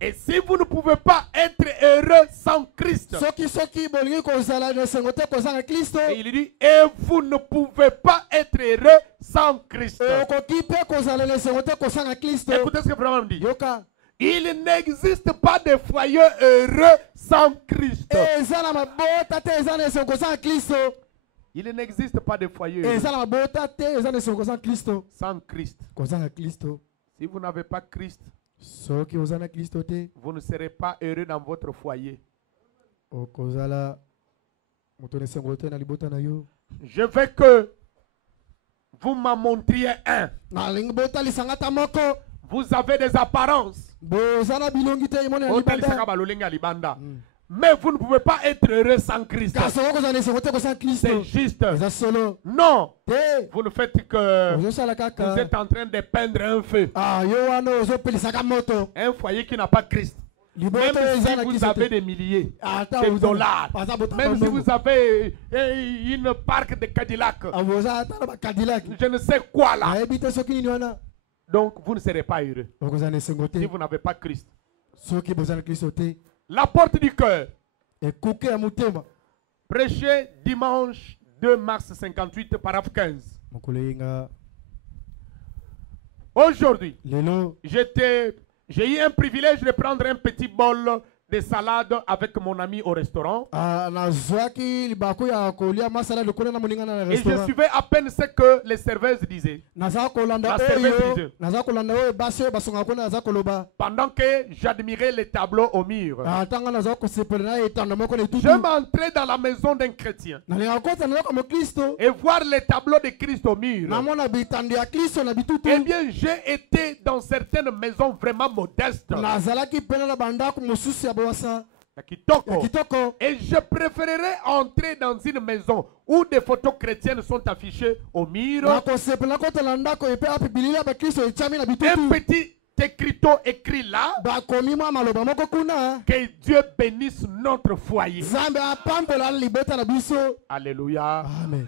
Et si vous ne pouvez pas être heureux sans Christ, et il dit, et vous ne pouvez pas être heureux sans Christ. Écoutez ce que vraiment dit. Il n'existe pas de foyer heureux sans Christ. Il n'existe pas de foyer ezala bota te ezana songo sans Kristo sans Christ. kozana Kristo Si vous n'avez pas Christ, soki ozana Kristo te vous ne serez pas heureux dans votre foyer. okozala moto ne sengo te na libota na yo. Je veux que vous m'en montriez un. nalingi botalisanga ta moko Vous avez des apparences. bozana bilongi te imone na Botalisaka libanda balolinga libanda. Mais vous ne pouvez pas être heureux sans Christ. kasi okozana esengo te kosa Kristo C'est juste. eza solo Non. te Vous ne faites que ozosala vous kaka êtes en train de peindre un feu. yo wana ozopelisaka moto Un foyer qui n'a pas Christ. Même libota eza si na vous Kristo avez te des milliers ata de dollars. Même si vous vous avez une parc de Cadillac. oza ata na bakadilaki Je ne sais quoi là. ayebi te soki nini wana Donc vous ne serez pas heureux okozana esengo si te vous n'avez pas Christ. soki bozana Kristo te La porte du cœur. ekuke ya motema Prêché dimanche 2 mars 58, paragraphe 15. mokolo yenga Aujourd'hui, lelo j'ai eu un privilège de prendre un petit bol de salade avec mon ami au restaurant. nazwaki libako ya kolia masala lokola na moningana na Et je restaurant suivais à peine ce que les serveuses disaient. naza kolanda La serveuse oyo disait. naza kolanda oyo basi oyo basongaka kuna naza koloba Pendant que j'admirais les tableaux au mur, atanga naza kosepela na etando moko na je etutu m'entrais dans la maison d'un chrétien nalinga kota naza kama Kristo et voir les tableaux de Christ au mur. namona bitando ya Kristo na bitutu Eh bien, j'ai été dans certaines maisons vraiment modestes. nazalaki pena na bandako mosusu ya bowasa Ya ya kitoko. kitoko Et je préférerais entrer dans une maison où des photos chrétiennes sont affichées au mur. nakosepela kotala ndako epe ape bilili ya bakristo etiami na Un bitutu petit écriteau écrit là. bakomi mwa maloba moko kuna Que Dieu bénisse notre foyer. nzambe apambola libota na biso Alléluia. amen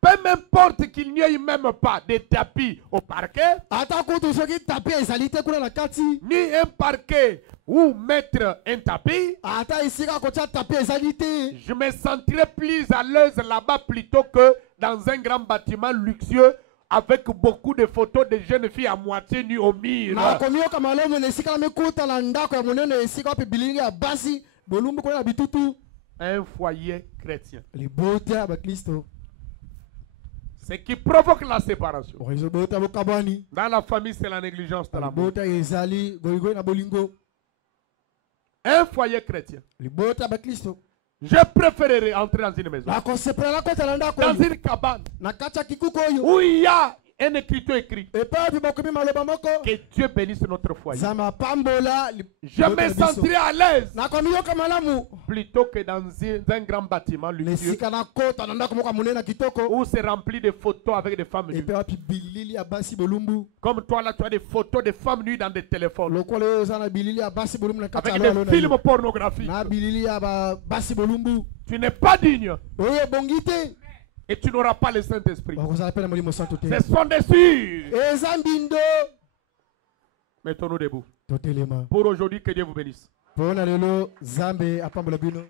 Peu m'importe qu'il n'y ait même pas de tapis au parquet, ata kutu soki tapi ezali te kuna na kati ni un parquet où mettre un tapis. ata esika kotia tapi ezali te Je me sentirais plus à l'aise là-bas plutôt que dans un grand bâtiment luxueux avec beaucoup de photos de jeunes filles à moitié nues au mur. nakomi yoka malamu na esika nami kutala ndako ya monene esika wapi bilingi ya basi bolumbu kuna na bitutu Un foyer chrétien. libota ya bakristo Ce qui provoque la séparation. ezobota bokabwani Dans la famille, c'est la négligence de l'amour. libota ezali goigoi na bolingo Un foyer chrétien. libota ya bakristo Je préférerais entrer dans une maison, nakosepela kotala ndako dans oyo une cabane, na kati ya kikuku oyo où il y a un écriteau écrit. epai wapi bakomi maloba moko Que Dieu bénisse notre foyer. nzambe apambola Je me sentirais à l'aise nakomi yoka malamu plutôt que dans un grand bâtiment na luxueux esika nakota na ndako moko ya monene ya kitoko où c'est rempli de photos avec des femmes nues. epai wapi bilili ya basi bolumbu Comme toi là, tu as des photos de femmes nues dans des téléphones. lokola oyo oza na bilili ya basi bolumbu na kati ya Avec lolo des na yo. films pornographiques. na bilili ya basi bolumbu Tu n'es pas digne oyo ebongi te et tu n'auras pas le Saint-Esprit. bakozala mpe na molimo santo te Ce sont des sûrs. eza mbindo Mettons-nous debout. totelema Pour aujourd'hui, que Dieu vous bénisse. mpo na lelo nzambe apambola bino